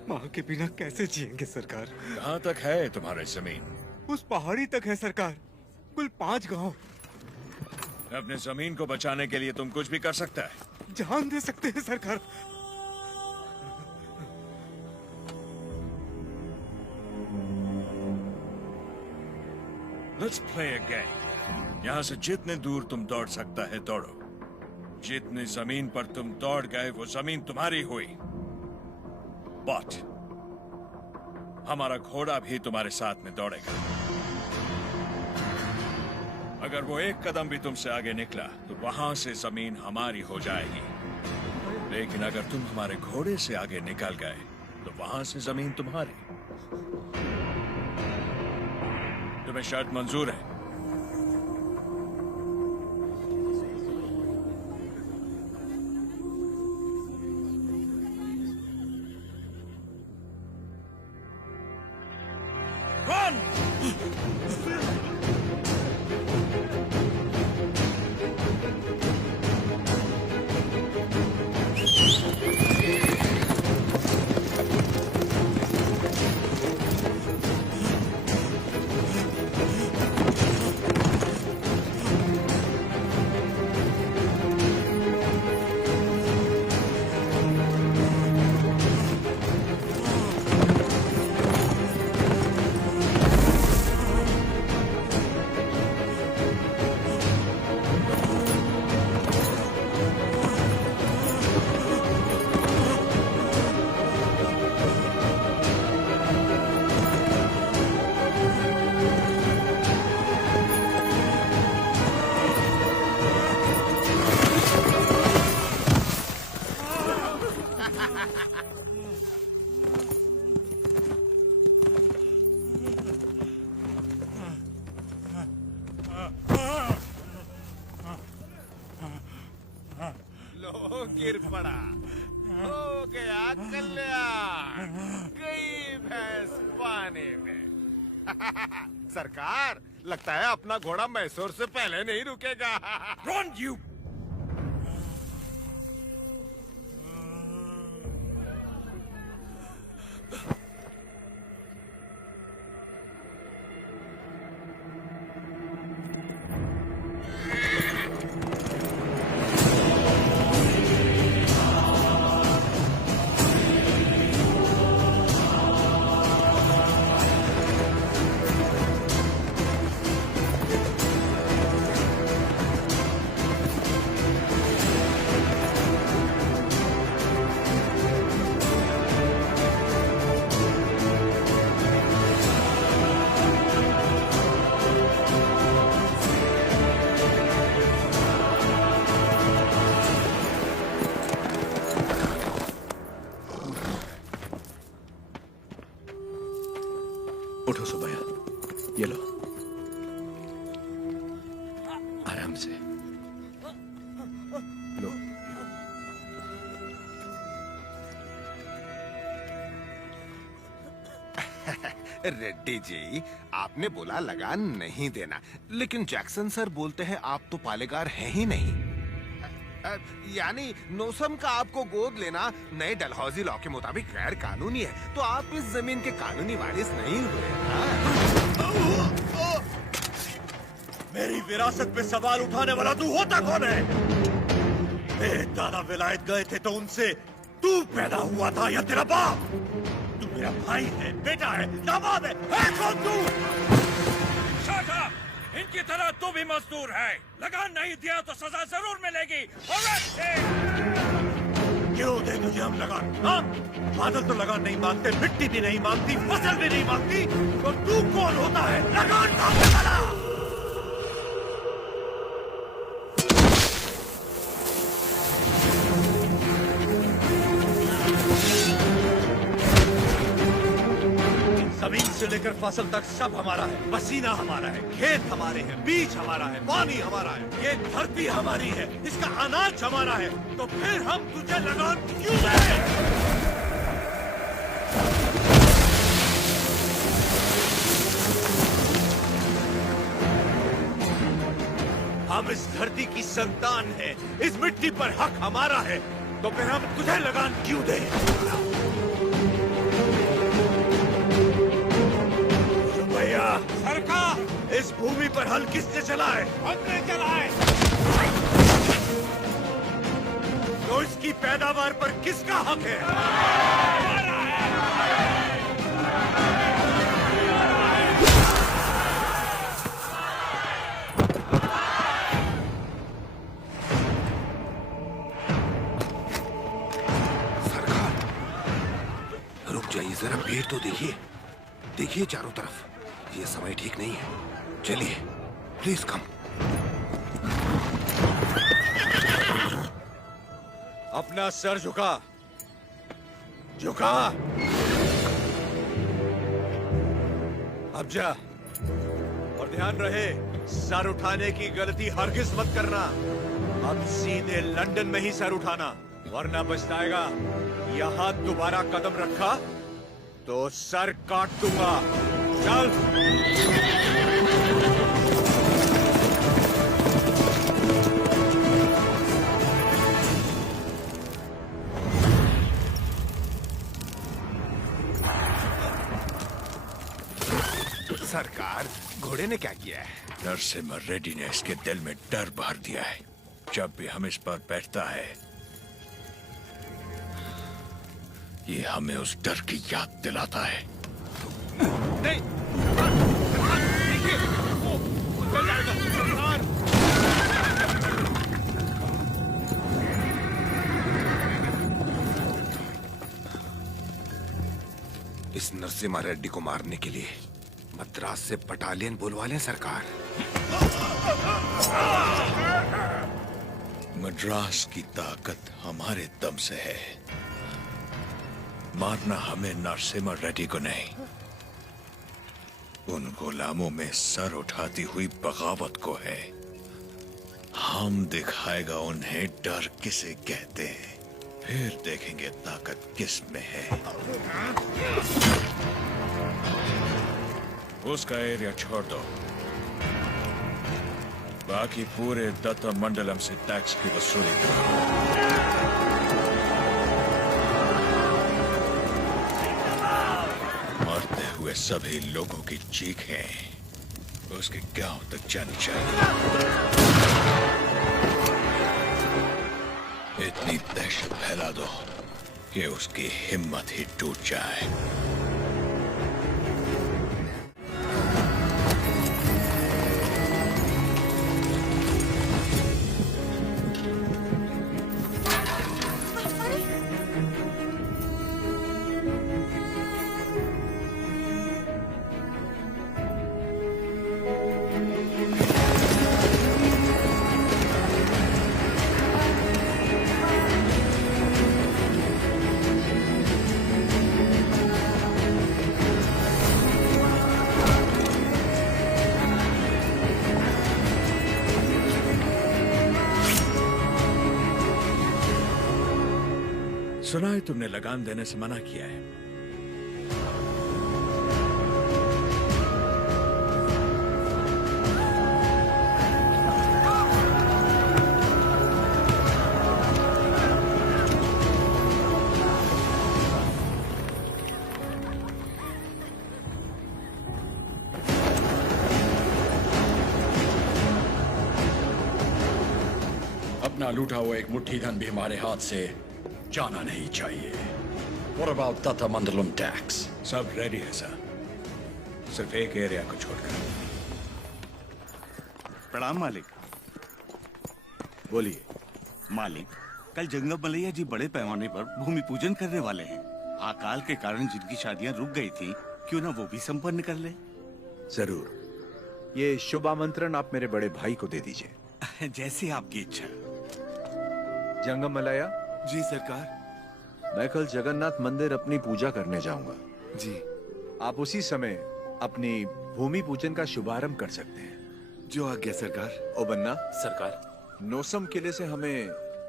माँ के बिना कैसे जिएंगे सरकार? कहाँ तक है तुम्हारी जमीन? उस पहाड़ी तक है सरकार, कुल 5 गांव। अपने जमीन को बचाने के लिए तुम कुछ भी कर सकता है। जान दे सकते हैं सरकार। Let's play a game. यहाँ से जितने दूर तुम दौड़ सकता है दौड़ो। जितनी जमीन पर तुम दौड़ गए वो जमीन तुम्हारी हुई। बट हमारा घोड़ा भी तुम्हारे साथ में दौड़ेगा। अगर वो एक कदम भी तुमसे आगे निकला तो वहां से जमीन हमारी हो जाएगी। लेकिन अगर तुम हमारे घोड़े से आगे निकल गए तो वहां से जमीन तुम्हारी। तुम्हें शर्त मंजूर है? गिर पड़ा, हो गया कल्याण, गई भैंस पानी में। सरकार, लगता है अपना घोड़ा मैसूर से पहले नहीं रुकेगा। Run, you! उठो सुबैया, ये लो, आराम से लो। रेड्डी जी, आपने बोला लगान नहीं देना, लेकिन जैक्सन सर बोलते हैं आप तो पालेगार हैं ही नहीं। यानी नोसम का आपको गोद लेना नए डलहौजी लॉ के मुताबिक गैर कानूनी है, तो आप इस जमीन के कानूनी वारिस नहीं हुए। मेरी विरासत पे सवाल उठाने वाला तू होता कौन है? मेरे दादा विलायत गए थे तो उनसे तू पैदा हुआ था या तेरा बाप? तू मेरा भाई है, बेटा है, दामाद है कौन तू? Shut up! इनकी तरह तू भी मजदूर है। लगान नहीं दिया तो सजा जरूर मिलेगी। क्यों दे तुझे हम लगान? हाँ? बादल तो लगान नहीं मांगते, मिट्टी भी नहीं मांगती, फसल भी नहीं मांगती, तो तू कौन होता है लगान मांगने वाला? फसल तक सब हमारा है। पसीना हमारा है, खेत हमारे हैं, बीज हमारा है, पानी हमारा है, ये धरती हमारी है, इसका अनाज हमारा है। तो फिर हम तुझे लगान क्यों दें? हम इस धरती की संतान हैं, इस मिट्टी पर हक हमारा है, तो फिर हम तुझे लगान क्यों दें? भैया सरकार, इस भूमि पर हल किसने चला है? हमने चला है। तो इसकी पैदावार पर किसका हक है? जाइए, जरा भीड़ तो देखिए, देखिए चारों तरफ। ये समय ठीक नहीं है। चलिए, प्लीज कम। अपना सर झुका, झुका। अब जा, और ध्यान रहे, सर उठाने की गलती हरगिज मत करना। अब सीधे लंदन में ही सर उठाना, वरना पछताएगा। यहाँ दोबारा कदम रखा तो सर काट दूंगा। चल। सरकार, घोड़े ने क्या किया है? नरसिम्हा रेड्डी ने इसके दिल में डर भर दिया है। जब भी हम इस पर बैठता है, ये हमें उस डर की याद दिलाता है। नहीं, इस नरसिम्हा रेड्डी को मारने के लिए मद्रास से बटालियन बुलवा लें सरकार। मद्रास की ताकत हमारे दम से है। मारना हमें नरसिम्हा रेड्डी को नहीं, उन गुलामों में सर उठाती हुई बगावत को है। हम दिखाएगा उन्हें डर किसे कहते हैं, फिर देखेंगे ताकत किस में है। उसका एरिया छोड़ दो, बाकी पूरे दत्ता मंडलम से टैक्स की वसूली करो। मरते हुए सभी लोगों की चीखें उसके गांव तक जानी चाहिए। इतनी दहशत फैला दो कि उसकी हिम्मत ही टूट जाए। सुना है तुमने लगान देने से मना किया है। अपना लूटा हुआ एक मुट्ठी धन भी हमारे हाथ से जाना नहीं चाहिए। What about Tata Mandalam tax? सब रेडी है सर, सिर्फ एक एरिया को छोड़कर। प्रणाम मालिक। बोलिए। मालिक, कल जंगम मलैया जी बड़े पैमाने पर भूमि पूजन करने वाले हैं। अकाल के कारण जिनकी शादियां रुक गई थी, क्यों ना वो भी संपन्न कर ले। जरूर। ये शुभ आमंत्रण आप मेरे बड़े भाई को दे दीजिए। जैसे आपकी इच्छा। जंगम मलैया जी सरकार। मैं कल जगन्नाथ मंदिर अपनी पूजा करने जाऊंगा। जी। आप उसी समय अपनी भूमि पूजन का शुभारंभ कर सकते हैं। जो आज्ञा सरकार। ओ बन्ना, सरकार, नोसम किले से हमें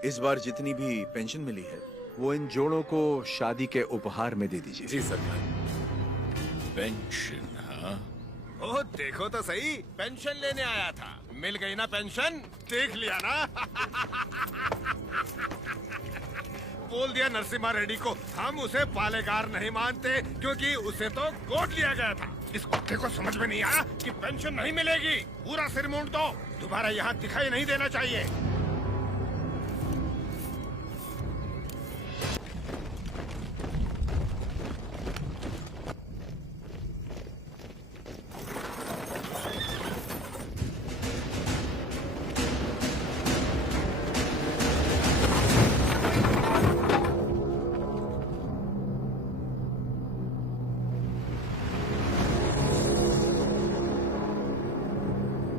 इस बार जितनी भी पेंशन मिली है वो इन जोड़ों को शादी के उपहार में दे दीजिए। जी सरकार। पेंशन? हाँ, ओ देखो तो सही, पेंशन लेने आया था, मिल गई ना पेंशन, देख लिया ना। बोल दिया नरसिम्हा रेड्डी को, हम उसे पालेगार नहीं मानते क्योंकि उसे तो गोद लिया गया था। इस कुत्ते को समझ में नहीं आया कि पेंशन नहीं मिलेगी। पूरा सिर मूंड दो, दोबारा यहाँ दिखाई नहीं देना चाहिए।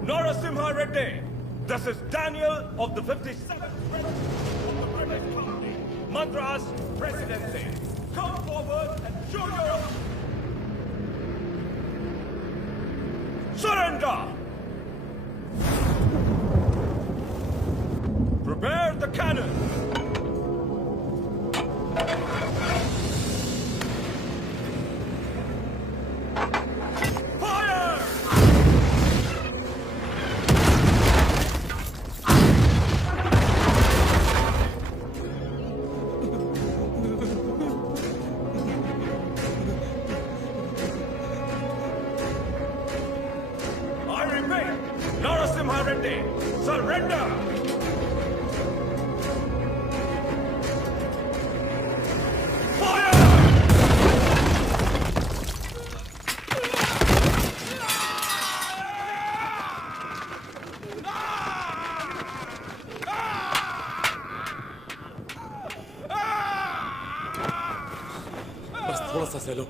Narasimha Reddy, this is Daniel of the 57th Regiment of the British Colony, Madras Presidency. Come forward and show your surrender. Prepare the cannon. Narasimha Reddy, surrender! बस थोड़ा सा सह लो।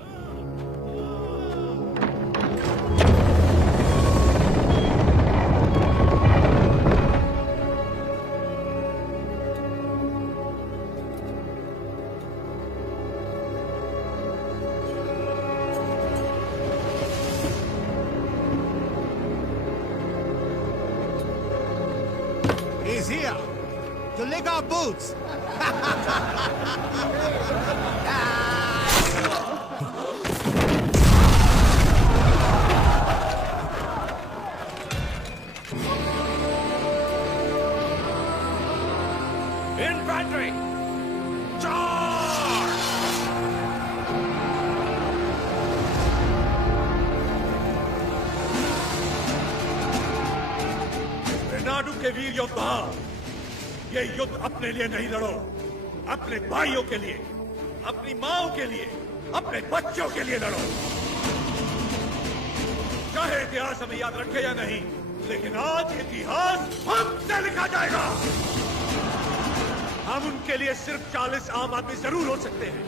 He's here to lick our boots. Infantry! Charge! Renadu के वीर योद्धा, ये युद्ध अपने लिए नहीं लड़ो, अपने भाइयों के लिए, अपनी माओ के लिए, अपने बच्चों के लिए लड़ो। चाहे इतिहास हमें याद रखे या नहीं, लेकिन आज इतिहास हमसे लिखा जाएगा। हम उनके लिए सिर्फ 40 आम आदमी जरूर हो सकते हैं,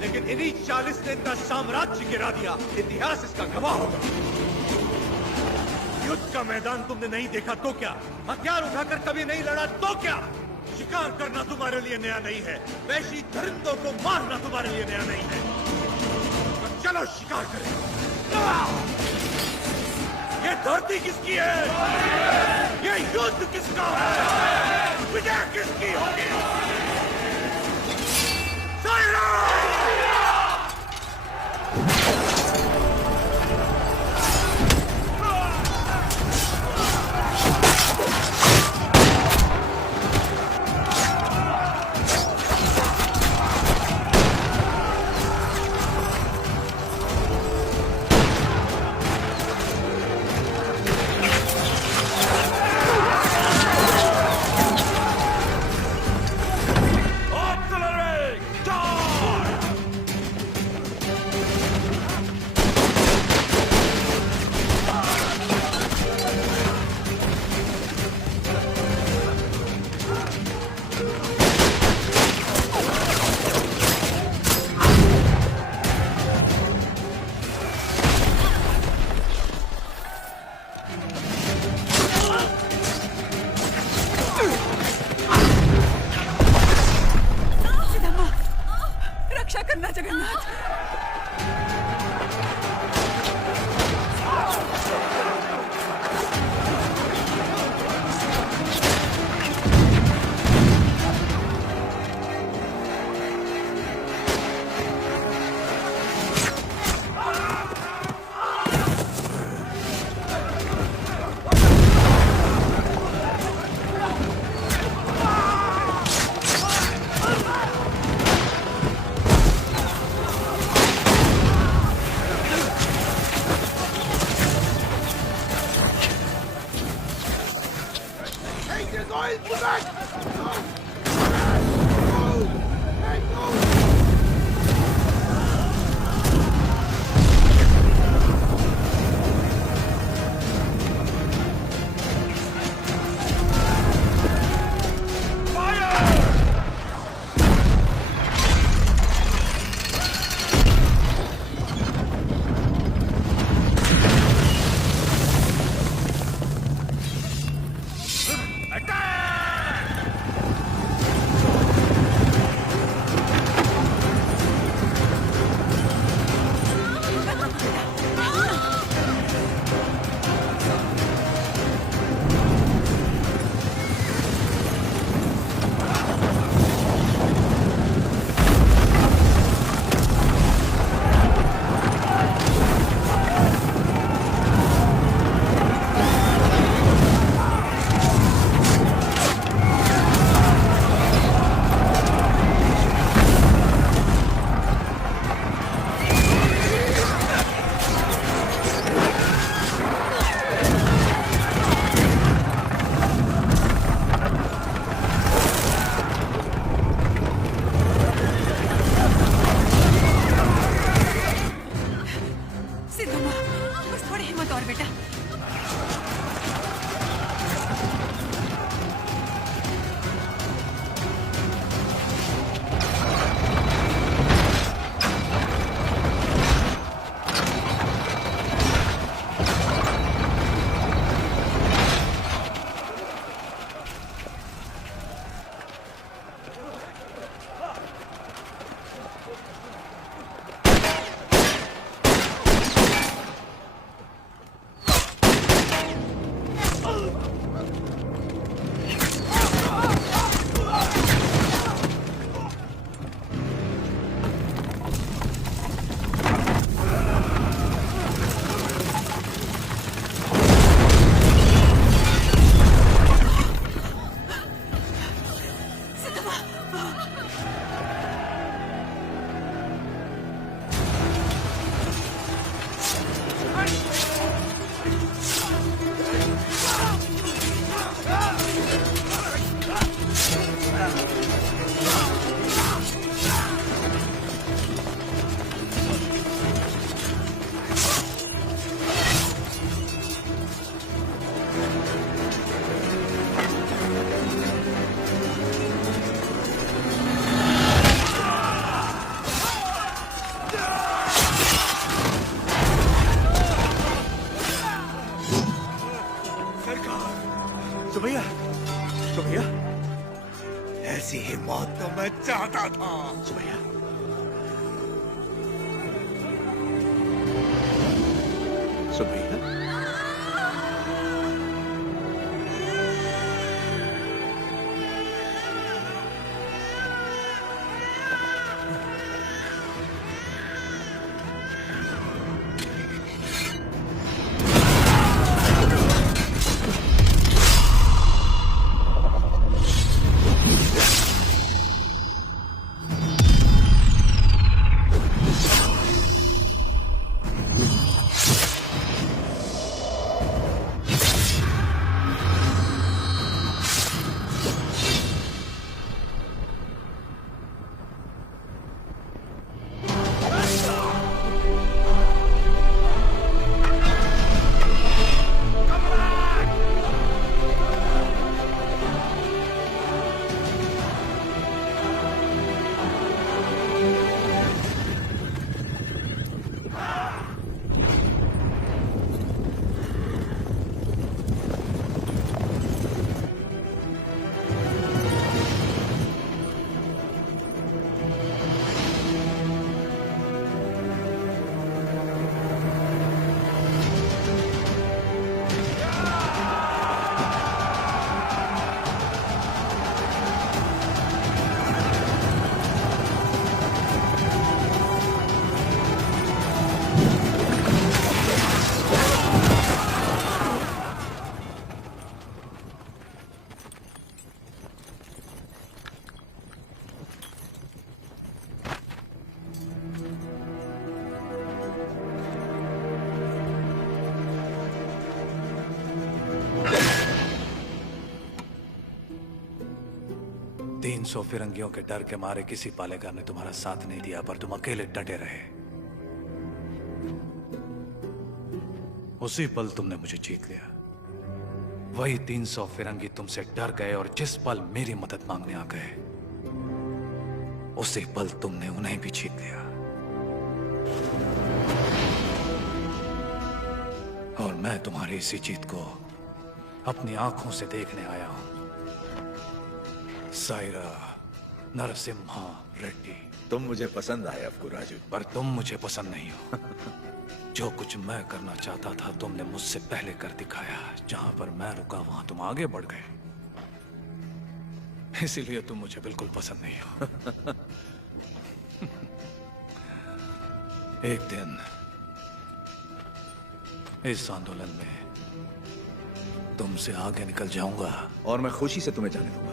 लेकिन इन्हीं 40 ने इनका साम्राज्य गिरा दिया। इतिहास इसका गवाह होगा। युद्ध का मैदान तुमने नहीं देखा तो क्या? हथियार उठाकर कभी नहीं लड़ा तो क्या? शिकार करना तुम्हारे लिए नया नहीं है, वैशी दरिंदों को मारना तुम्हारे लिए नया नहीं है। तो चलो शिकार करें। ये धरती किसकी है? ये युद्ध किसका है? विजय किसकी होगी? रक्षा करना जगन्नाथ। ऐसी ही मौत तो मैं चाहता था। सुमैया, सुमैया, 300 फिरंगियों के डर के मारे किसी पालेगार ने तुम्हारा साथ नहीं दिया, पर तुम अकेले डटे रहे। उसी पल तुमने मुझे जीत लिया। वही 300 फिरंगी तुमसे डर गए और जिस पल मेरी मदद मांगने आ गए, उसी पल तुमने उन्हें भी जीत लिया। और मैं तुम्हारी इसी जीत को अपनी आंखों से देखने आया हूं। सायरा नरसिम्हा रेड्डी। तुम मुझे पसंद आए अफकू राजू। पर तुम मुझे पसंद नहीं हो। जो कुछ मैं करना चाहता था तुमने मुझसे पहले कर दिखाया। जहां पर मैं रुका वहां तुम आगे बढ़ गए, इसीलिए तुम मुझे बिल्कुल पसंद नहीं हो। एक दिन इस आंदोलन में तुमसे आगे निकल जाऊंगा और मैं खुशी से तुम्हें जाने दूंगा।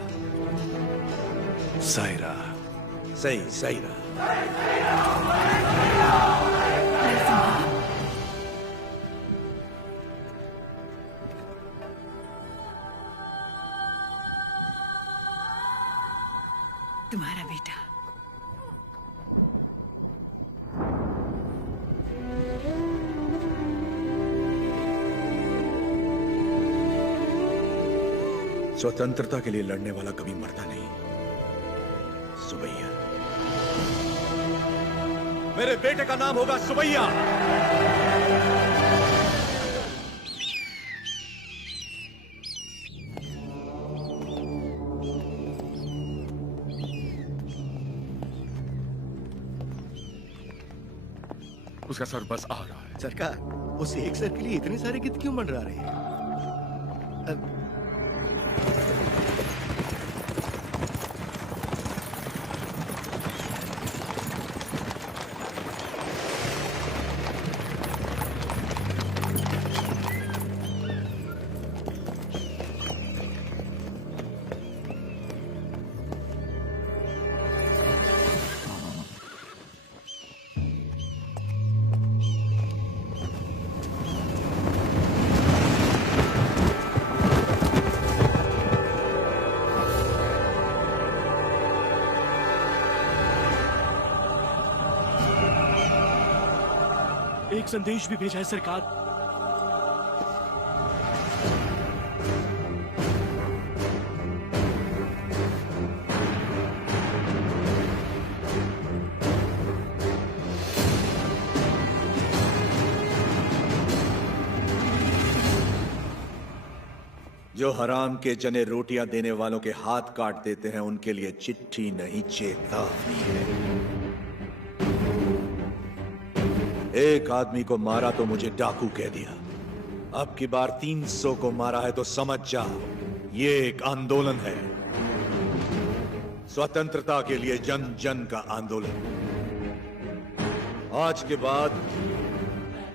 सायरा। सही सायरा। तुम्हारा बेटा। स्वतंत्रता के लिए लड़ने वाला कभी मरता नहीं। सुबैया। मेरे बेटे का नाम होगा सुबैया। उसका सर बस आ रहा है। सरकार, उस एक सर के लिए इतने सारे गीत क्यों मंडरा रहे हैं? एक संदेश भी भेजा है सरकार। जो हराम के जने रोटियां देने वालों के हाथ काट देते हैं, उनके लिए चिट्ठी नहीं चेतावनी है। एक आदमी को मारा तो मुझे डाकू कह दिया। अब की बार 300 को मारा है तो समझ जा, ये एक आंदोलन है। स्वतंत्रता के लिए जन जन का आंदोलन। आज के बाद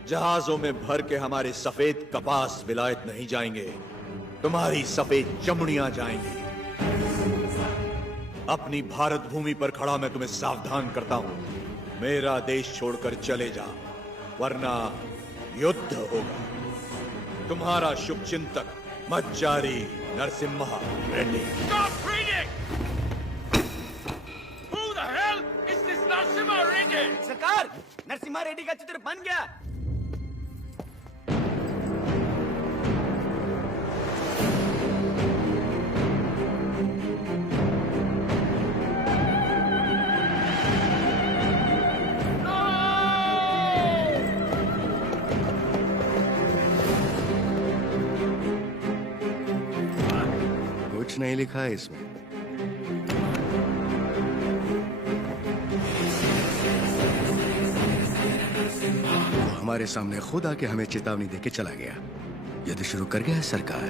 जहाजों में भर के हमारे सफेद कपास विलायत नहीं जाएंगे, तुम्हारी सफेद चमड़ियां जाएंगी। अपनी भारत भूमि पर खड़ा मैं तुम्हें सावधान करता हूं, मेरा देश छोड़कर चले जा, वरना युद्ध होगा। तुम्हारा शुभचिंतक मज्जारी Narasimha Reddy. Stop reading! Who the hell is this Narasimha Reddy? सरकार, नरसिम्हा रेड्डी का चित्र बन गया। कुछ नहीं लिखा है इसमें। वो हमारे सामने खुद आके हमें चेतावनी देके चला गया। युद्ध शुरू कर गया है सरकार।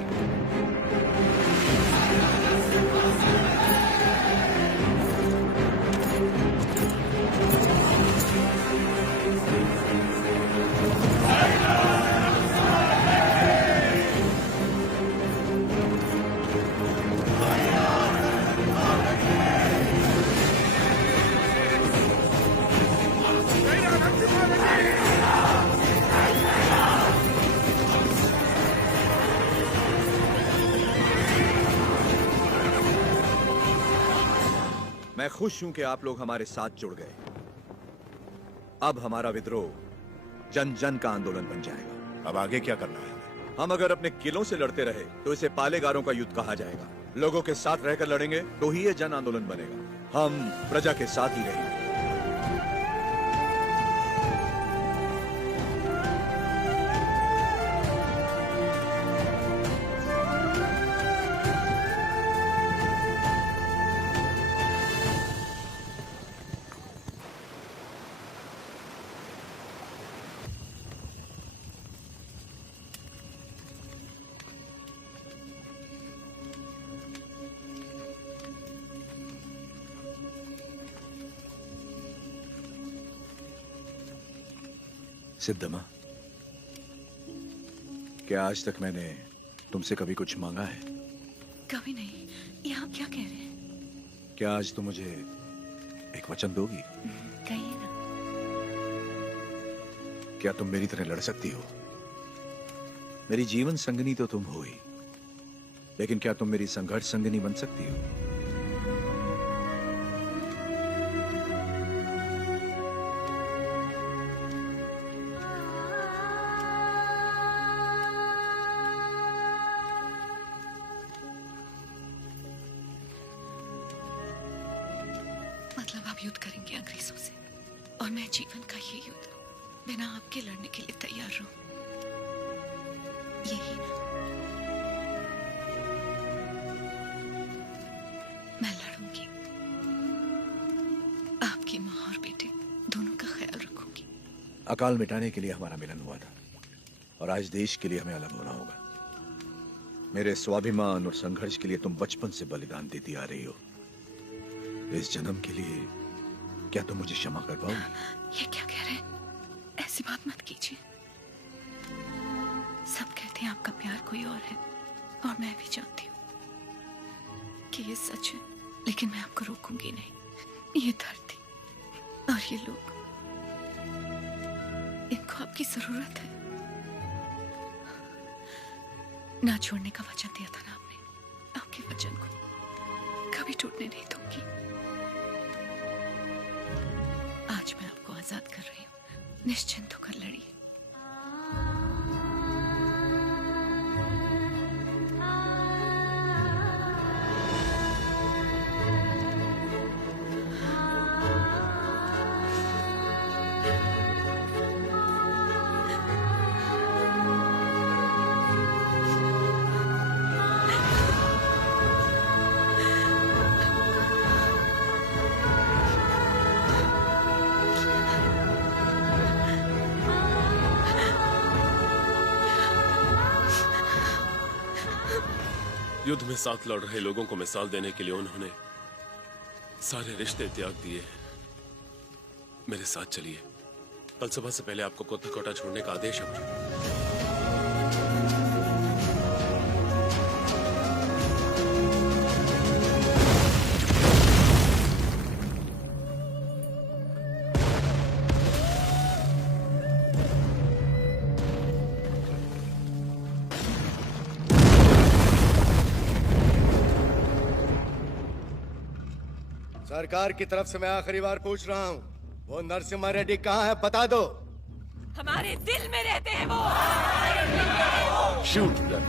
मैं खुश हूं कि आप लोग हमारे साथ जुड़ गए। अब हमारा विद्रोह जन जन का आंदोलन बन जाएगा। अब आगे क्या करना है? हम अगर अपने किलों से लड़ते रहे तो इसे पालेगारों का युद्ध कहा जाएगा। लोगों के साथ रहकर लड़ेंगे तो ही ये जन आंदोलन बनेगा। हम प्रजा के साथ ही रहेंगे। सिद्धमा, क्या आज तक मैंने तुमसे कभी कुछ मांगा है? कभी नहीं। ये आप क्या कह रहे हैं? क्या आज तुम मुझे एक वचन दोगी? कहिए ना। क्या तुम मेरी तरह लड़ सकती हो? मेरी जीवन संगनी तो तुम हो ही, लेकिन क्या तुम मेरी संघर्ष संगनी बन सकती हो? मतलब आप युद्ध करेंगे अंग्रेजों से, और मैं जीवन का ये युद्ध बिना आपके लड़ने के लिए तैयार रहूं, यही ना? मैं लड़ूंगी, आपकी माँ और बेटे दोनों का ख्याल रखूंगी। अकाल मिटाने के लिए हमारा मिलन हुआ था, और आज देश के लिए हमें अलग होना होगा। मेरे स्वाभिमान और संघर्ष के लिए तुम बचपन से बलिदान देती आ रही हो। इस जन्म के लिए क्या तुम मुझे क्षमा कर पाओगी? ये क्या कह रहे हैं? ऐसी बात मत कीजिए। सब कहते हैं आपका प्यार कोई और है, और मैं भी जानती हूँ कि ये सच है, लेकिन मैं आपको रोकूंगी नहीं। ये धरती और ये लोग, इनको आपकी जरूरत है। ना छोड़ने का वचन दिया था ना आपने, आपके वचन को कभी टूटने नहीं दूंगी। आज मैं आपको आजाद कर रही हूँ, निश्चिंत होकर लड़िए। युद्ध में साथ लड़ रहे लोगों को मिसाल देने के लिए उन्होंने सारे रिश्ते त्याग दिए। मेरे साथ चलिए, कल सुबह से पहले आपको कोटा छोड़ने का आदेश है मुझे। सरकार की तरफ से मैं आखिरी बार पूछ रहा हूँ, वो नरसिम्हा रेड्डी कहाँ है? बता दो। हमारे दिल में रहते हैं वो। Shoot them.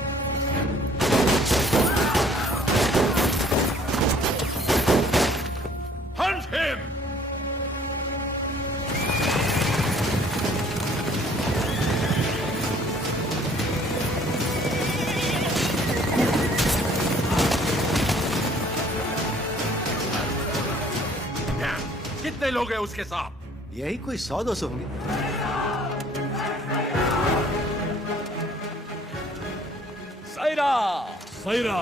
Hunt him! कितने लोग हैं उसके साथ? यही कोई 100-200 होंगे। सायरा! सायरा!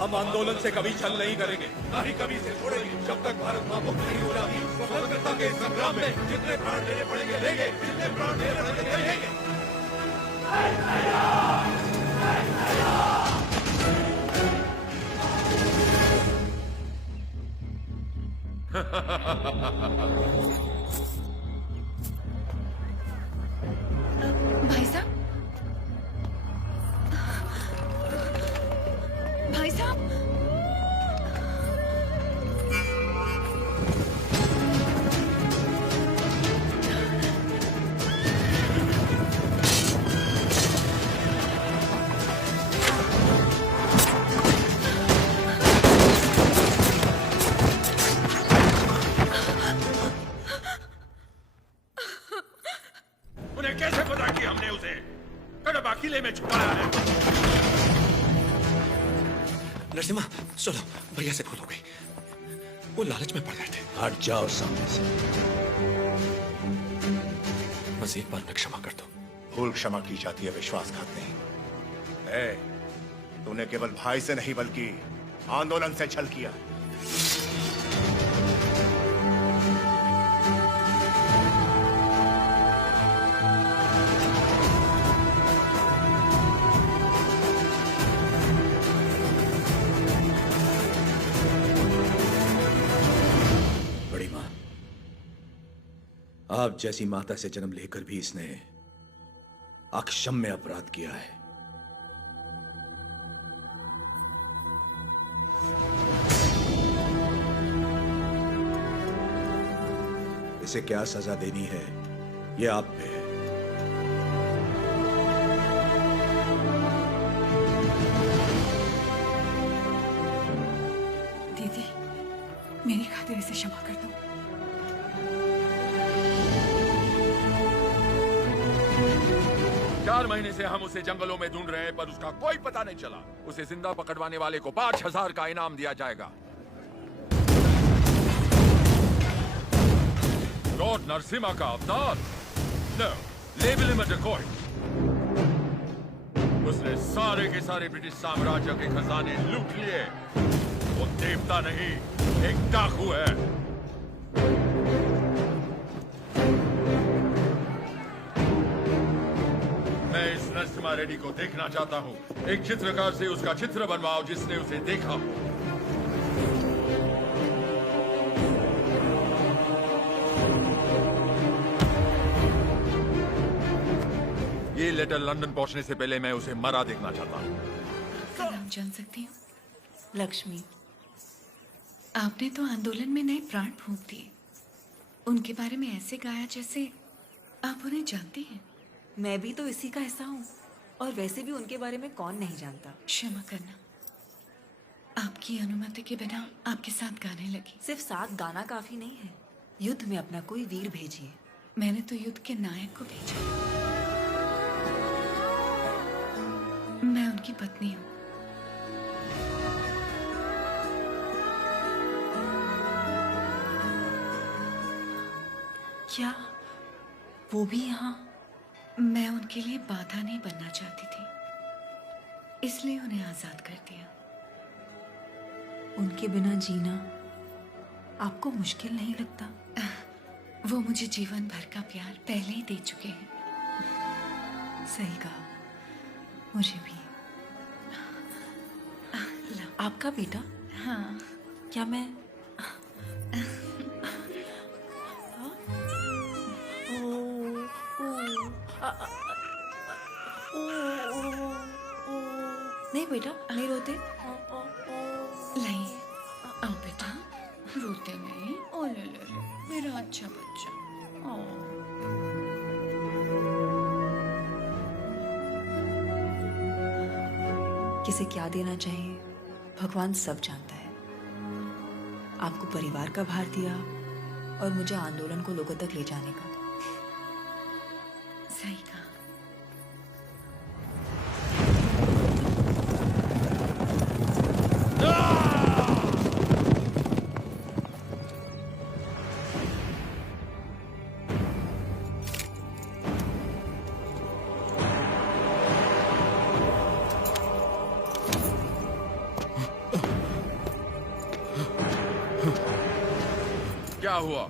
हम आंदोलन से कभी छल नहीं करेंगे, ना ही कभी से छोड़ेंगे, जब तक भारत मां मुक्त नहीं हो जाती। स्वतंत्रता के संग्राम में जितने प्राण देने पड़ेंगे लेंगे, जितने प्राण देने पड़ेंगे लेंगे। भाई साहब, किले में छुपाया है। नरसिम्हा सुनो, भैया से भूल हो गई, वो लालच में पड़ गए थे। हट जाओ सामने से। बस एक बार में क्षमा कर दो। भूल क्षमा की जाती है, विश्वासघात नहीं। तूने केवल भाई से नहीं बल्कि आंदोलन से छल किया। बड़ी मां, आप जैसी माता से जन्म लेकर भी इसने अक्षम्य अपराध किया है। इसे क्या सजा देनी है, यह आप पे है। दीदी, मेरी खातिर इसे क्षमा कर दो। 4 महीने से हम उसे जंगलों में ढूंढ रहे हैं, पर उसका कोई पता नहीं चला। उसे जिंदा पकड़वाने वाले को 5000 का इनाम दिया जाएगा। लॉर्ड नरसिम्हा का अवतार? No, label him a decoy. उसने सारे के सारे ब्रिटिश साम्राज्य के खजाने लूट लिए। वो देवता नहीं, एक डाकू है। मैं इस नरसिम्हा रेड्डी को देखना चाहता हूँ। एक चित्रकार से उसका चित्र बनवाओ जिसने उसे देखा। ये लेटर लंदन पहुंचने से पहले मैं उसे मरा देखना चाहता हूँ। आपका नाम जान सकती हूँ? लक्ष्मी। आपने तो आंदोलन में नए प्राण फूंक दिए। उनके बारे में ऐसे गाया जैसे आप उन्हें जानती हैं। मैं भी तो इसी का हिस्सा हूँ, और वैसे भी उनके बारे में कौन नहीं जानता। क्षमा करना, आपकी अनुमति के बिना आपके साथ गाने लगी। सिर्फ साथ गाना काफी नहीं है, युद्ध में अपना कोई वीर भेजिए। मैंने तो युद्ध के नायक को भेजा। मैं उनकी पत्नी हूँ। क्या वो भी यहाँ? मैं उनके लिए बाधा नहीं बनना चाहती थी, इसलिए उन्हें आजाद कर दिया। उनके बिना जीना आपको मुश्किल नहीं लगता? वो मुझे जीवन भर का प्यार पहले ही दे चुके हैं। सही कहा, मुझे भी। आपका बेटा? हाँ। क्या मैं नहीं बेटा, नहीं रोते। लाइए, आओ बेटा, रोते नहीं। ओ ले ले ले, मेरा अच्छा बच्चा। किसे क्या देना चाहिए भगवान सब जानता है। आपको परिवार का भार दिया और मुझे आंदोलन को लोगों तक ले जाने का। सही कहा। क्या हुआ?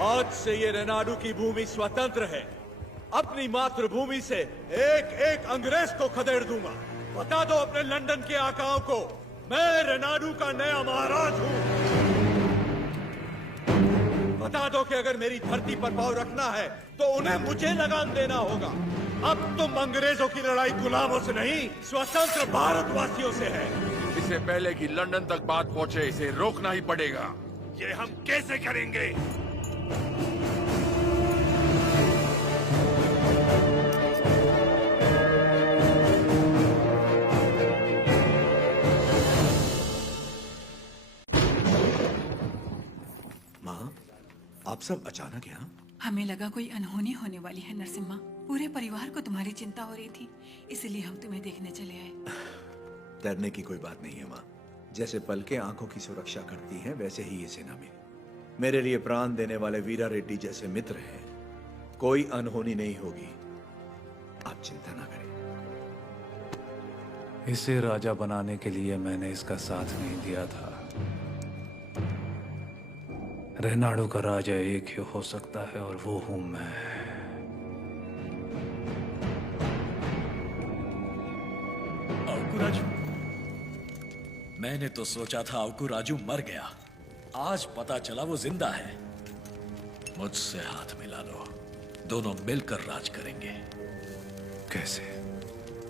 आज से ये रेनाडू की भूमि स्वतंत्र है। अपनी मातृभूमि से एक एक अंग्रेज को खदेड़ दूंगा। बता दो अपने लंदन के आकाओं को, मैं रेनाडू का नया महाराज हूं। बता दो कि अगर मेरी धरती पर पांव रखना है तो उन्हें मुझे लगाम देना होगा। अब तुम अंग्रेजों की लड़ाई गुलामों से नहीं, स्वतंत्र भारतवासियों से है। इससे पहले कि लंदन तक बात पहुंचे, इसे रोकना ही पड़ेगा। ये हम कैसे करेंगे? मां, आप सब अचानक यहाँ? हमें लगा कोई अनहोनी होने वाली है नरसिम्हा। पूरे परिवार को तुम्हारी चिंता हो रही थी, इसलिए हम तुम्हें देखने चले आए। डरने की कोई बात नहीं है माँ। जैसे पलकें आंखों की सुरक्षा करती हैं, वैसे ही ये सेना में मेरे लिए प्राण देने वाले वीरा रेड्डी जैसे मित्र हैं। कोई अनहोनी नहीं होगी, आप चिंता ना करें। इसे राजा बनाने के लिए मैंने इसका साथ नहीं दिया था। रेनाडू का राजा एक ही हो सकता है और वो हूं मैं। राजू, मैंने तो सोचा था अवकू राजू मर गया, आज पता चला वो जिंदा है। मुझसे हाथ मिला लो, दोनों मिलकर राज करेंगे। कैसे?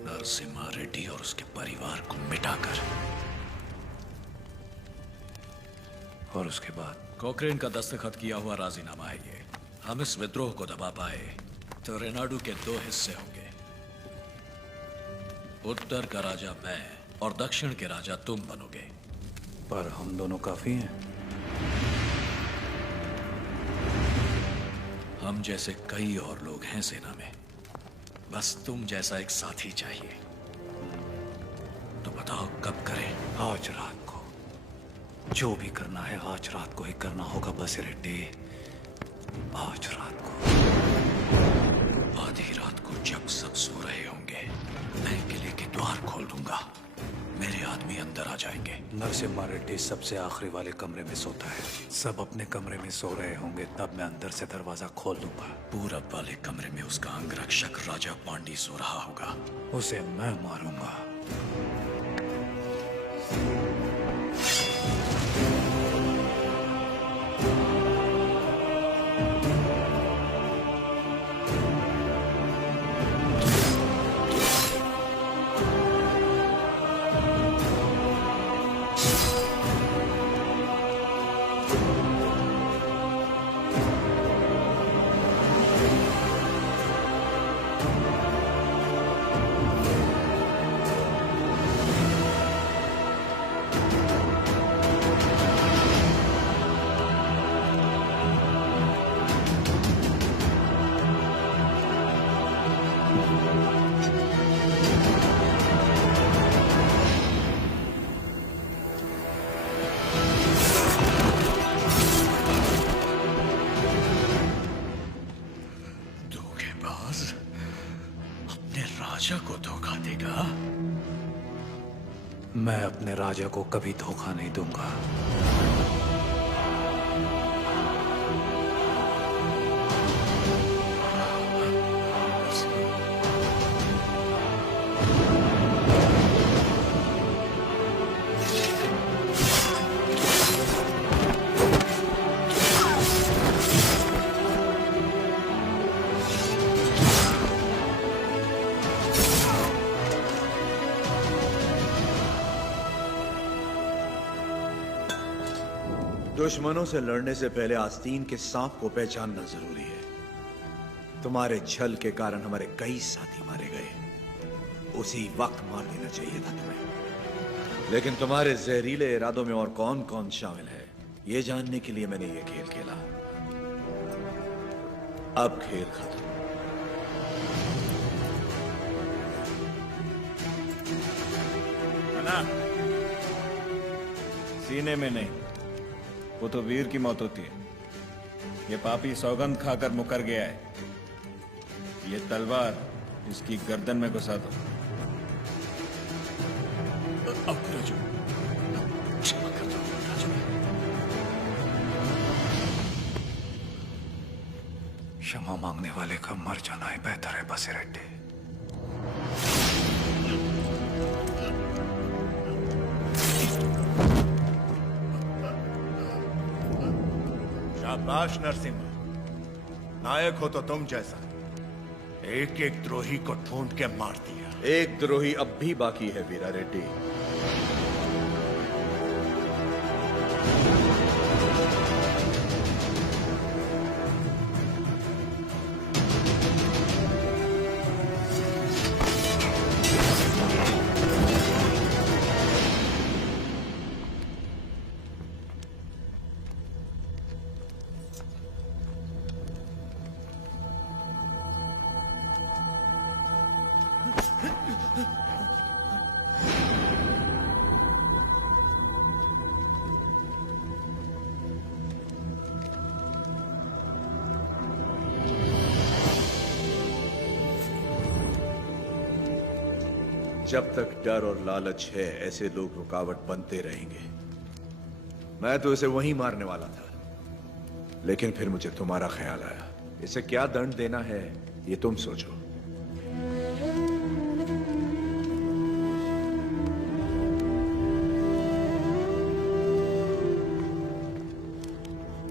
नरसिम्हा रेड्डी और उसके परिवार को मिटाकर। और उसके बाद? कोक्रेन का दस्तखत किया हुआ राजीनामा है ये। हम इस विद्रोह को दबा पाए तो रेनाडू के 2 हिस्से होंगे। उत्तर का राजा मैं और दक्षिण के राजा तुम बनोगे। पर हम दोनों काफी हैं। हम जैसे कई और लोग हैं सेना में, बस तुम जैसा एक साथी चाहिए। तो बताओ कब करें? आज रात को। जो भी करना है आज रात को ही करना होगा बसिरेड्डी। आज रात को। आधी रात को जब सब सो रहे होंगे, मैं किले के द्वार खोल दूंगा। मेरे आदमी अंदर आ जाएंगे। नरसिम्हा रेड्डी सबसे आखिरी वाले कमरे में सोता है। सब अपने कमरे में सो रहे होंगे, तब मैं अंदर से दरवाजा खोल दूंगा। पूरब वाले कमरे में उसका अंगरक्षक राजा पांडी सो रहा होगा। उसे मैं मारूंगा। मैं अपने राजा को कभी धोखा नहीं दूंगा। दुश्मनों से लड़ने से पहले आस्तीन के सांप को पहचानना जरूरी है। तुम्हारे छल के कारण हमारे कई साथी मारे गए। उसी वक्त मार देना चाहिए था तुम्हें। लेकिन तुम्हारे जहरीले इरादों में और कौन कौन शामिल है, ये जानने के लिए मैंने ये खेल खेला। अब खेल खत्म। ना, सीने में नहीं, वो तो वीर की मौत होती है। ये पापी सौगंध खाकर मुकर गया है। ये तलवार इसकी गर्दन में घुसा दो। राजू, क्षमा कर दो राजू। क्षमा मांगने वाले का मर जाना ही बेहतर है बसिरेड्डी। शाबाश नरसिम्हा, नायक हो तो तुम जैसा। एक एक द्रोही को ढूंढ के मार दिया। एक द्रोही अब भी बाकी है वीरा रेड्डी। जब तक डर और लालच है ऐसे लोग रुकावट बनते रहेंगे। मैं तो इसे वहीं मारने वाला था, लेकिन फिर मुझे तुम्हारा ख्याल आया। इसे क्या दंड देना है ये तुम सोचो।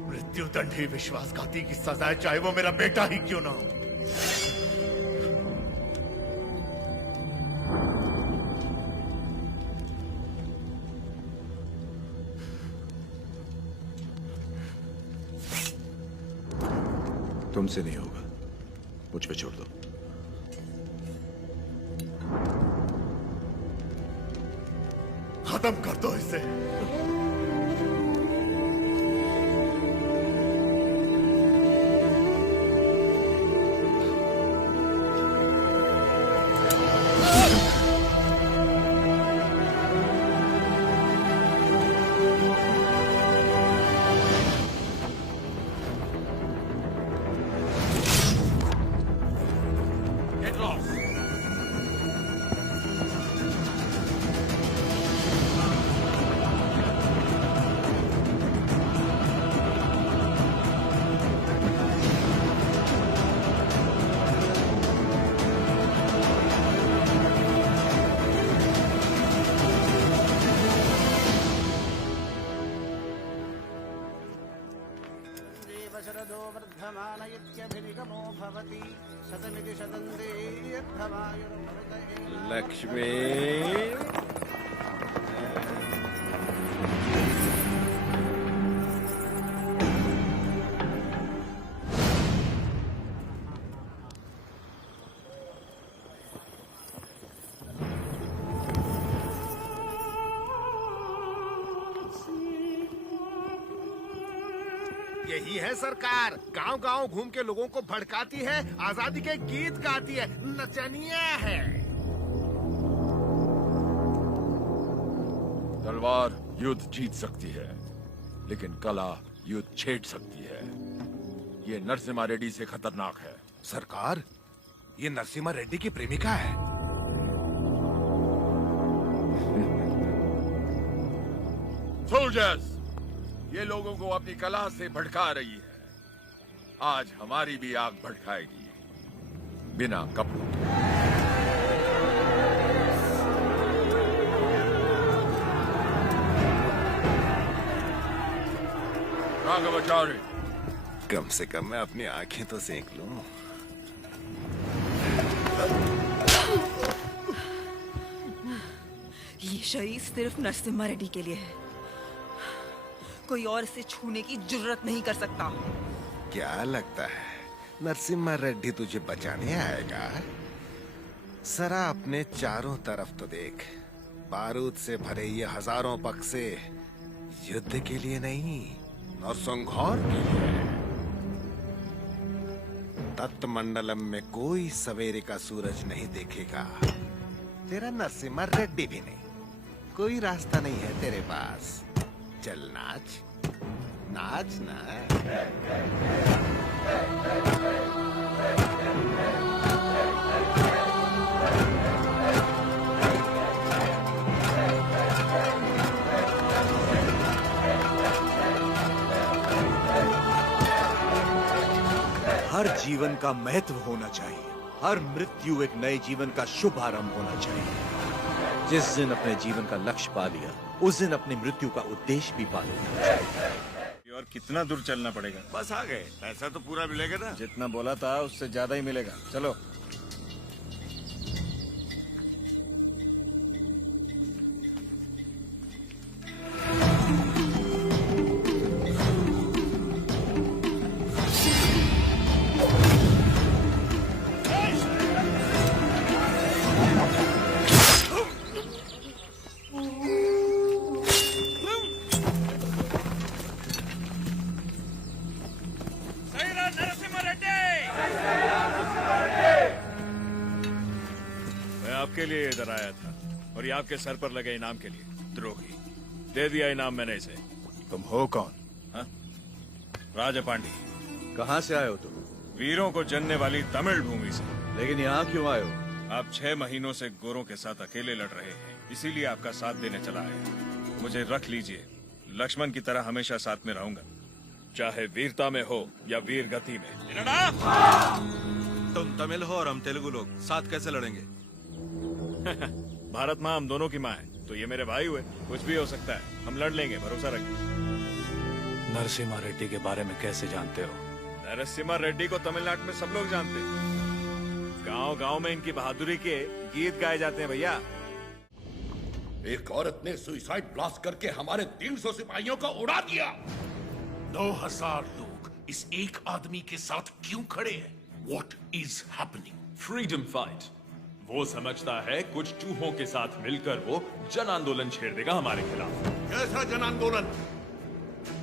मृत्युदंड ही विश्वासघाती की सजा है, चाहे वो मेरा बेटा ही क्यों ना हो। तुमसे नहीं होगा, मुझ पे छोड़ दो। खत्म कर दो इसे। लक्ष्मी, यही है सरकार, गांव-गांव घूम के लोगों को भड़काती है, आजादी के गीत गाती है, नचनिया है। तलवार युद्ध जीत सकती है, लेकिन कला युद्ध छेड़ सकती है। ये नरसिम्हा रेड्डी से खतरनाक है। सरकार, ये नरसिम्हा रेड्डी की प्रेमिका है। सोल्जर्स, ये लोगों को अपनी कला से भड़का रही है। आज हमारी भी आग भड़काएगी, बिना कपड़ों के। आगे बचाओ रे। कम से कम मैं अपनी आंखें तो सेक लूं। ये शरीर सिर्फ नरसिम्हा रेड्डी के लिए है, कोई और इसे छूने की जुर्रत नहीं कर सकता। क्या लगता है नरसिम्हा रेड्डी तुझे बचाने आएगा? जरा अपने चारों तरफ तो देख, बारूद से भरे ये हजारों बक्से युद्ध के लिए नहीं और संघौर के लिए। तत्मंडलम में कोई सवेरे का सूरज नहीं देखेगा, तेरा नरसिम्हा रेड्डी भी नहीं। कोई रास्ता नहीं है तेरे पास। चल नाच, नाच ना। हर जीवन का महत्व होना चाहिए, हर मृत्यु एक नए जीवन का शुभ आरंभ होना चाहिए। जिस दिन अपने जीवन का लक्ष्य पा लिया, उस दिन अपनी मृत्यु का उद्देश्य भी पा लिया। और कितना दूर चलना पड़ेगा? बस आ गए। पैसा तो पूरा मिलेगा ना? जितना बोला था उससे ज्यादा ही मिलेगा। चलो। आपके लिए इधर आया था और ये आपके सर पर लगे इनाम के लिए। द्रोही, दे दिया इनाम मैंने इसे। तुम हो कौन? हाँ? राजा पांडी। कहाँ से आए हो तुम? वीरों को जनने वाली तमिल भूमि से। लेकिन यहाँ क्यों आए हो? आप 6 महीनों से गोरों के साथ अकेले लड़ रहे हैं, इसीलिए आपका साथ देने चला है। मुझे रख लीजिए, लक्ष्मण की तरह हमेशा साथ में रहूंगा, चाहे वीरता में हो या वीर गति में। तुम तमिल हो और हम तेलुगु लोग, साथ कैसे लड़ेंगे? भारत माँ हम दोनों की माँ है, तो ये मेरे भाई हुए, कुछ भी हो सकता है, हम लड़ लेंगे, भरोसा रखिए। नरसिम्हा रेड्डी के बारे में कैसे जानते हो? नरसिम्हा रेड्डी को तमिलनाडु में सब लोग जानते हैं। गांव-गांव में इनकी बहादुरी के गीत गाए जाते हैं भैया। एक औरत ने सुसाइड ब्लास्ट करके हमारे 300 सिपाहियों को उड़ा दिया। 9000 लोग इस एक आदमी के साथ क्यों खड़े हैं? What is happening? Freedom fight. वो समझता है कुछ चूहों के साथ मिलकर वो जन आंदोलन छेड़ देगा हमारे खिलाफ। कैसा जन आंदोलन?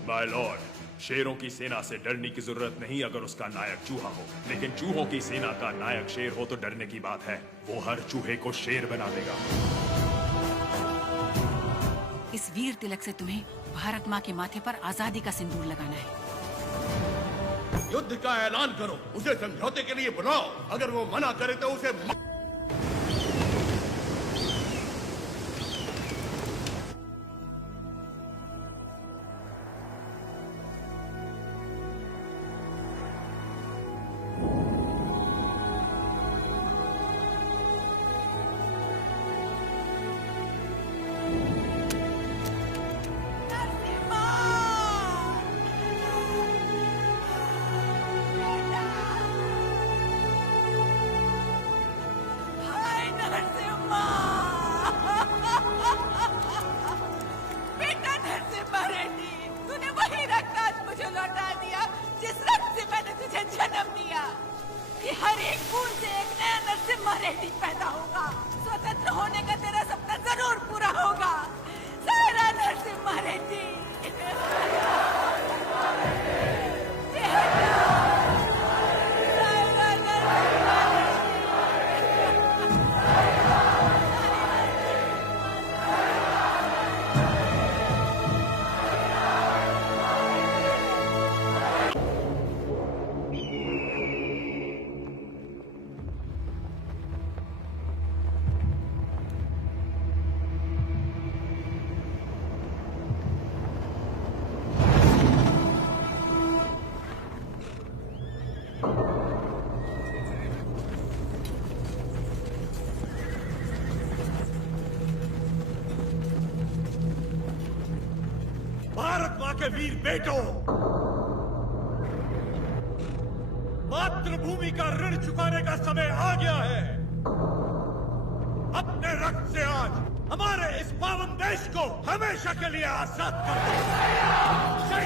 माय लॉर्ड, शेरों की सेना से डरने की जरूरत नहीं अगर उसका नायक चूहा हो, लेकिन चूहों की सेना का नायक शेर हो तो डरने की बात है। वो हर चूहे को शेर बना देगा। इस वीर तिलक से तुम्हें भारत माँ के माथे पर आजादी का सिंदूर लगाना है। युद्ध का ऐलान करो, उसे समझौते के लिए बुलाओ। अगर वो मना करे तो उसे के वीर बेटों, मातृभूमि का ऋण चुकाने का समय आ गया है। अपने रक्त से आज हमारे इस पावन देश को हमेशा के लिए आजाद कर दो। जय Shri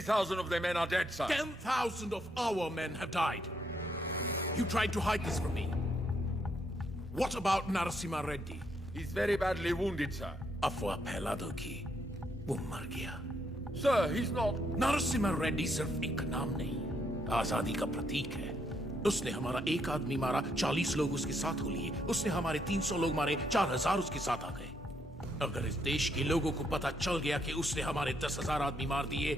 3,000 of their men are dead, sir. 10,000 of our men have died. You tried to hide this from me. What about Narasimha Reddy? He's very badly wounded, sir. अफवाह फैला दो कि वो मर गया। Sir, he's not. Narasimha Reddy सिर्फ एक नाम नहीं, आजादी का प्रतीक है। उसने हमारा एक आदमी मारा, 40 लोग उसके साथ हो लिए। उसने हमारे 300 लोग मारे, 4,000 उसके साथ आ गए। अगर इस देश के लोगों को पता चल गया कि उसने हमारे 10,000 आदमी मार दिए,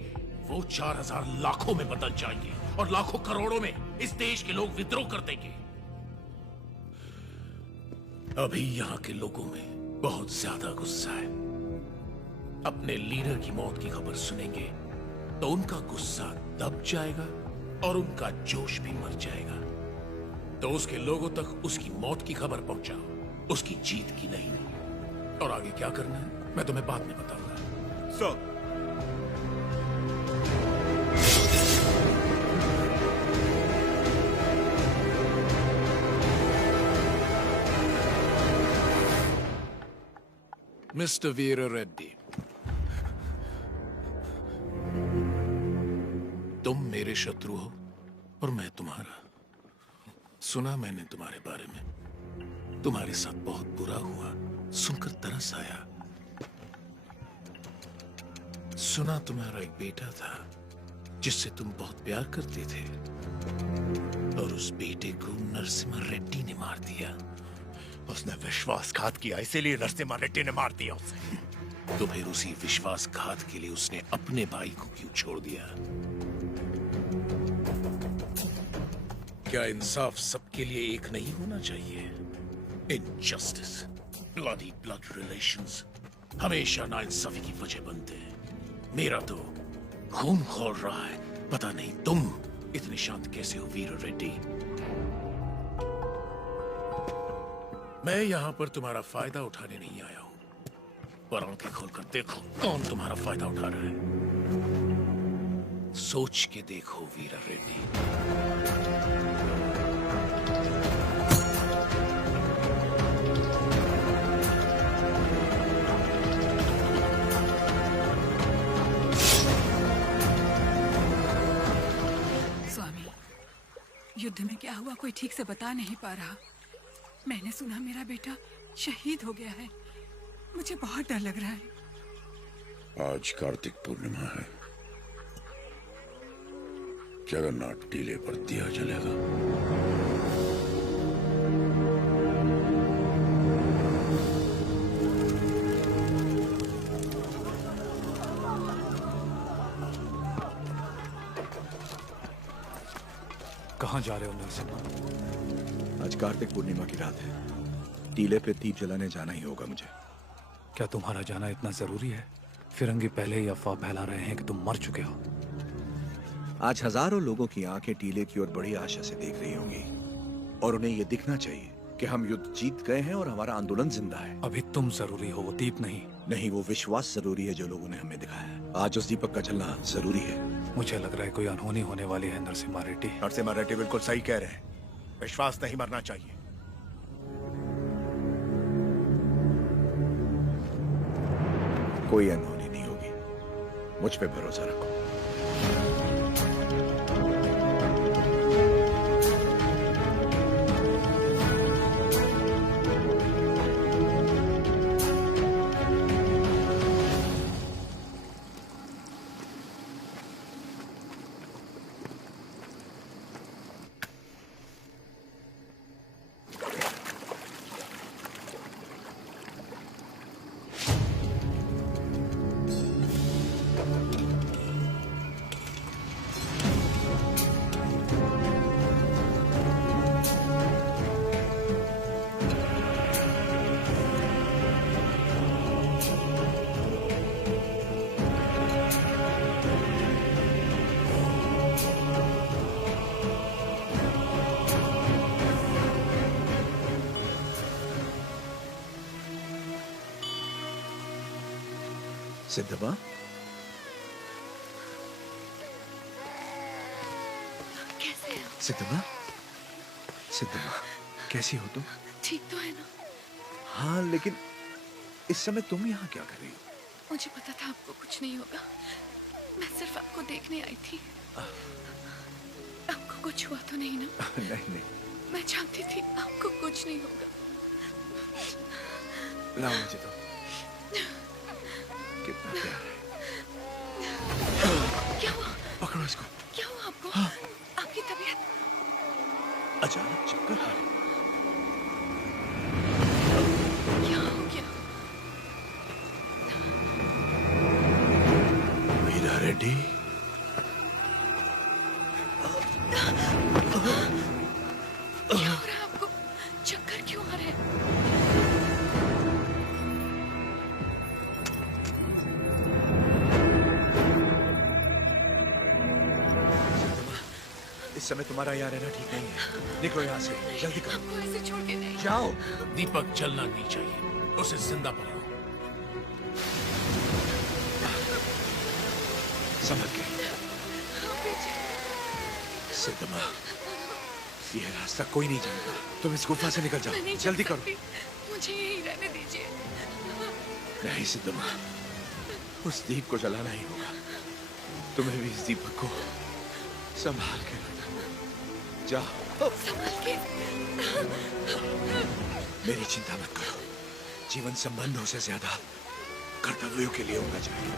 वो 4,000 लाखों में बदल जाएंगे और लाखों करोड़ों में इस देश के लोग विद्रोह कर देंगे। अभी यहाँ के लोगों में बहुत ज्यादा गुस्सा है। अपने लीडर की मौत की खबर सुनेंगे तो उनका गुस्सा दब जाएगा और उनका जोश भी मर जाएगा। तो उसके लोगों तक उसकी मौत की खबर पहुंचाओ, उसकी जीत की नहीं। और आगे क्या करना है मैं तुम्हें बाद में बताऊंगा। सर, मिस्टर वीर रेड्डी, तुम मेरे शत्रु हो और मैं तुम्हारा। सुना मैंने तुम्हारे बारे में, तुम्हारे साथ बहुत बुरा हुआ, सुनकर तरस आया। सुना तुम्हारा एक बेटा था जिससे तुम बहुत प्यार करते थे और उस बेटे को नरसिम्हा रेड्डी ने मार दिया। उसने विश्वासघात किया, इसीलिए नरसिम्हा रेड्डी ने मार दिया उसे। तो फिर उसी विश्वासघात के लिए उसने अपने भाई को क्यों छोड़ दिया? क्या इंसाफ सबके लिए एक नहीं होना चाहिए? इनजस्टिस, ब्लडी ब्लड रिलेशंस हमेशा नाइंसाफी की वजह बनते हैं। मेरा तो खून खौल रहा है। पता नहीं तुम इतने शांत कैसे हो वीर रेड्डी। मैं यहां पर तुम्हारा फायदा उठाने नहीं आया हूं, पर आंखें खोलकर देखो कौन तुम्हारा फायदा उठा रहा है। सोच के देखो वीर रेड्डी। स्वामी, युद्ध में क्या हुआ कोई ठीक से बता नहीं पा रहा। मैंने सुना मेरा बेटा शहीद हो गया है। मुझे बहुत डर लग रहा है। आज कार्तिक पूर्णिमा है। जगन्नाथ टीले पर दिया जलेगा। कहाँ जा रहे हो नरसिम्हा? आज कार्तिक पूर्णिमा की रात है। टीले पे दीप जलाने जाना ही होगा मुझे। क्या तुम्हारा जाना इतना जरूरी है? फिरंगी पहले ही अफवाह फैला रहे हैं कि तुम मर चुके हो। आज हजारों लोगों की आंखें टीले की ओर बड़ी आशा से देख रही होंगी और उन्हें यह दिखना चाहिए कि हम युद्ध जीत गए हैं और हमारा आंदोलन जिंदा है। अभी तुम जरूरी हो, वो दीप नहीं। नहीं, वो विश्वास जरूरी है जो लोगों ने हमें दिखाया है। आज उस दीपक का जलना जरूरी है। मुझे लग रहा है कोई अनहोनी होने वाली है नरसिम्हा रेड्डी। नरसिम्हा रेड्डी बिल्कुल सही कह रहे हैं। विश्वास नहीं मरना चाहिए। कोई अनहोनी नहीं होगी, मुझ पे भरोसा रखो। सिद्धबा, कैसे हो? सिद्धबा, सिद्धबा, कैसी हो तुम? ठीक तो है ना? हाँ, लेकिन इस समय तुम यहाँ क्या कर रही हो? मुझे पता था आपको कुछ नहीं होगा, मैं सिर्फ आपको देखने आई थी। आपको कुछ हुआ तो नहीं ना? नहीं नहीं, मैं जानती थी आपको कुछ नहीं होगा। लाओ मुझे तो। कितना प्यार है। क्या हुआ? पकड़ो इसको। क्या हुआ आपको? आपकी तबीयत? अचानक चक्कर आ रहे। क्या हो गया? वीरा रेड्डी, क्या हो रहा है आपको? चक्कर क्यों आ रहे हैं? इस समय तुम्हारा यहाँ रहना ठीक नहीं है। निकलो यहाँ से, जल्दी करो। आपको ऐसे छोड़ के नहीं। जाओ। दीपक चलना नहीं चाहिए, उसे जिंदा पकड़ो। समझ गए। सिद्धमा, यह रास्ता कोई नहीं जानता। तुम इस गुफा से निकल मैं नहीं जाओ, चल जल्दी करो। सकती। मुझे यहीं रहने दीजिए। नहीं सिद्धमा, उस दीप को जलाना ही होगा। तुम्हें भी इस दीपक को संभाल के रखना। जाओ। संभाल के। मेरी चिंता मत करो। जीवन संबंधों से ज्यादा कर्तव्यों के लिए होना चाहिए।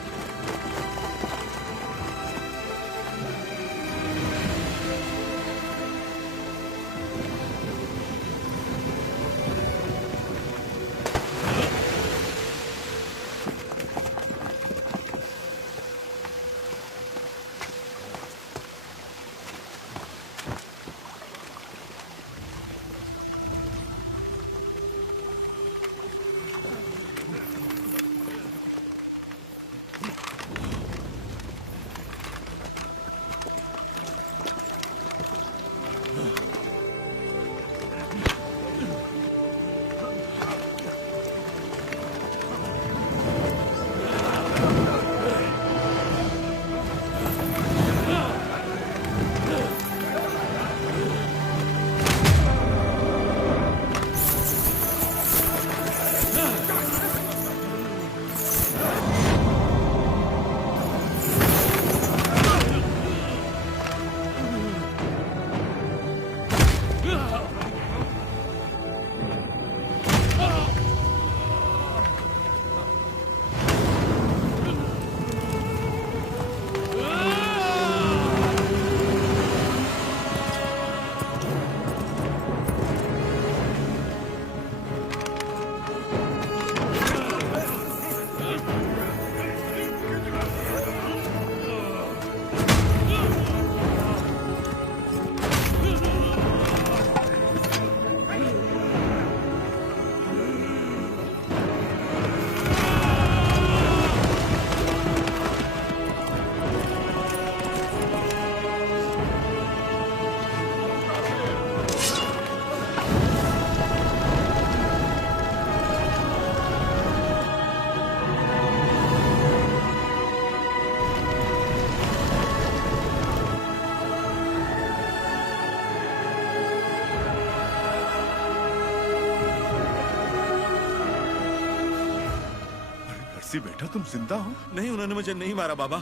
बेटा तुम जिंदा हो? नहीं, उन्होंने मुझे नहीं मारा बाबा।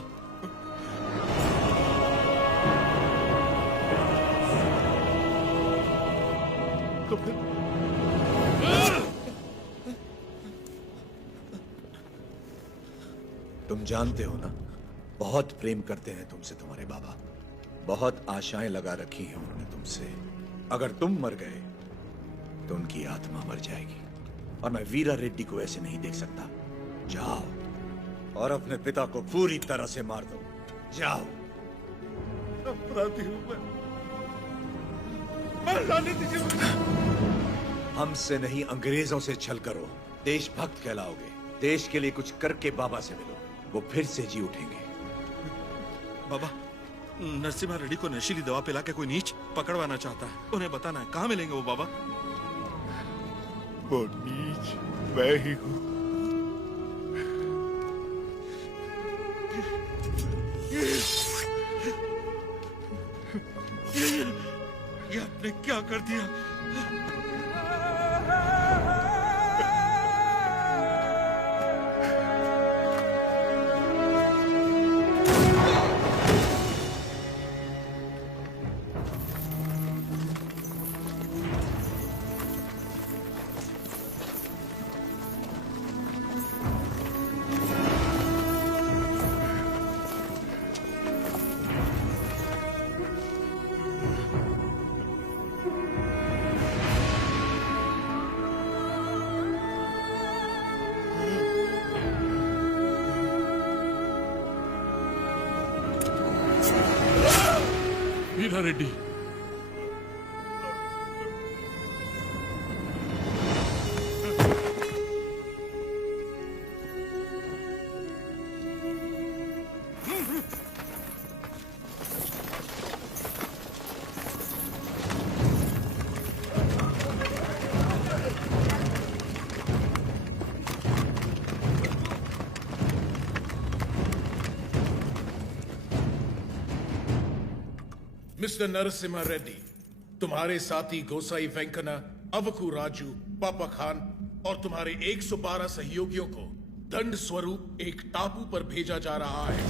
तो फिर तुम जानते हो ना, बहुत प्रेम करते हैं तुमसे तुम्हारे बाबा। बहुत आशाएं लगा रखी हैं उन्होंने तुमसे। अगर तुम मर गए तो उनकी आत्मा मर जाएगी, और मैं वीरा रेड्डी को ऐसे नहीं देख सकता। जाओ और अपने पिता को पूरी तरह से मार दो। जाओ। अपराधी हूं मैं लाने दीजिए। हमसे नहीं, अंग्रेजों से छल करो, देशभक्त कहलाओगे। देश के लिए कुछ करके बाबा से मिलो, वो फिर से जी उठेंगे। बाबा, नरसिम्हा रेड्डी को नशीली दवा पिला के कोई नीच पकड़वाना चाहता है। उन्हें बताना है कहाँ मिलेंगे वो बाबा। वो नीच मैं ही हूँ। ये आपने क्या कर दिया? वीरा रेड्डी। मिस्टर नरसिम्हा रेड्डी, तुम्हारे साथी गोसाई वेंकना, अवकू राजू, पापा खान और तुम्हारे 112 सहयोगियों को दंड स्वरूप एक टापू पर भेजा जा रहा है।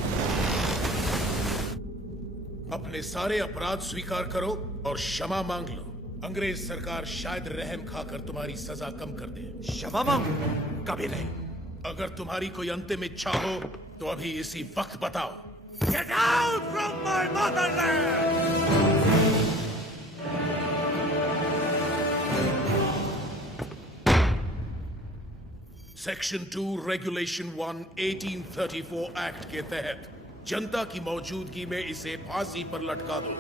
अपने सारे अपराध स्वीकार करो और क्षमा मांग लो। अंग्रेज सरकार शायद रहम खाकर तुम्हारी सजा कम कर दे। क्षमा मांगू? कभी नहीं। अगर तुम्हारी कोई अंतिम इच्छा हो तो अभी इसी वक्त बताओ। Get out from my motherland! Section 2 regulation 1 1834 act के तहत जनता की मौजूदगी में इसे फांसी पर लटका दो।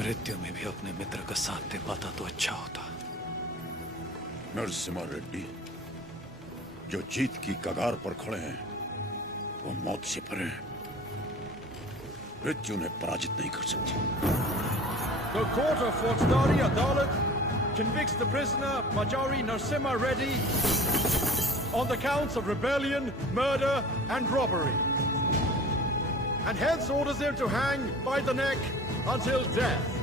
मृत्यु में भी अपने मित्र का साथ दे पाता तो अच्छा होता। नरसिम्हा रेड्डी, जो जीत की कगार पर खड़े हैं वो मौत से परे हैं। मृत्यु उन्हें पराजित नहीं कर सकती। The court of Faujdari Adalat convicts the prisoner Majori Narasimha Reddy on the counts of rebellion, murder and robbery, and hence orders him to hang by the neck until death.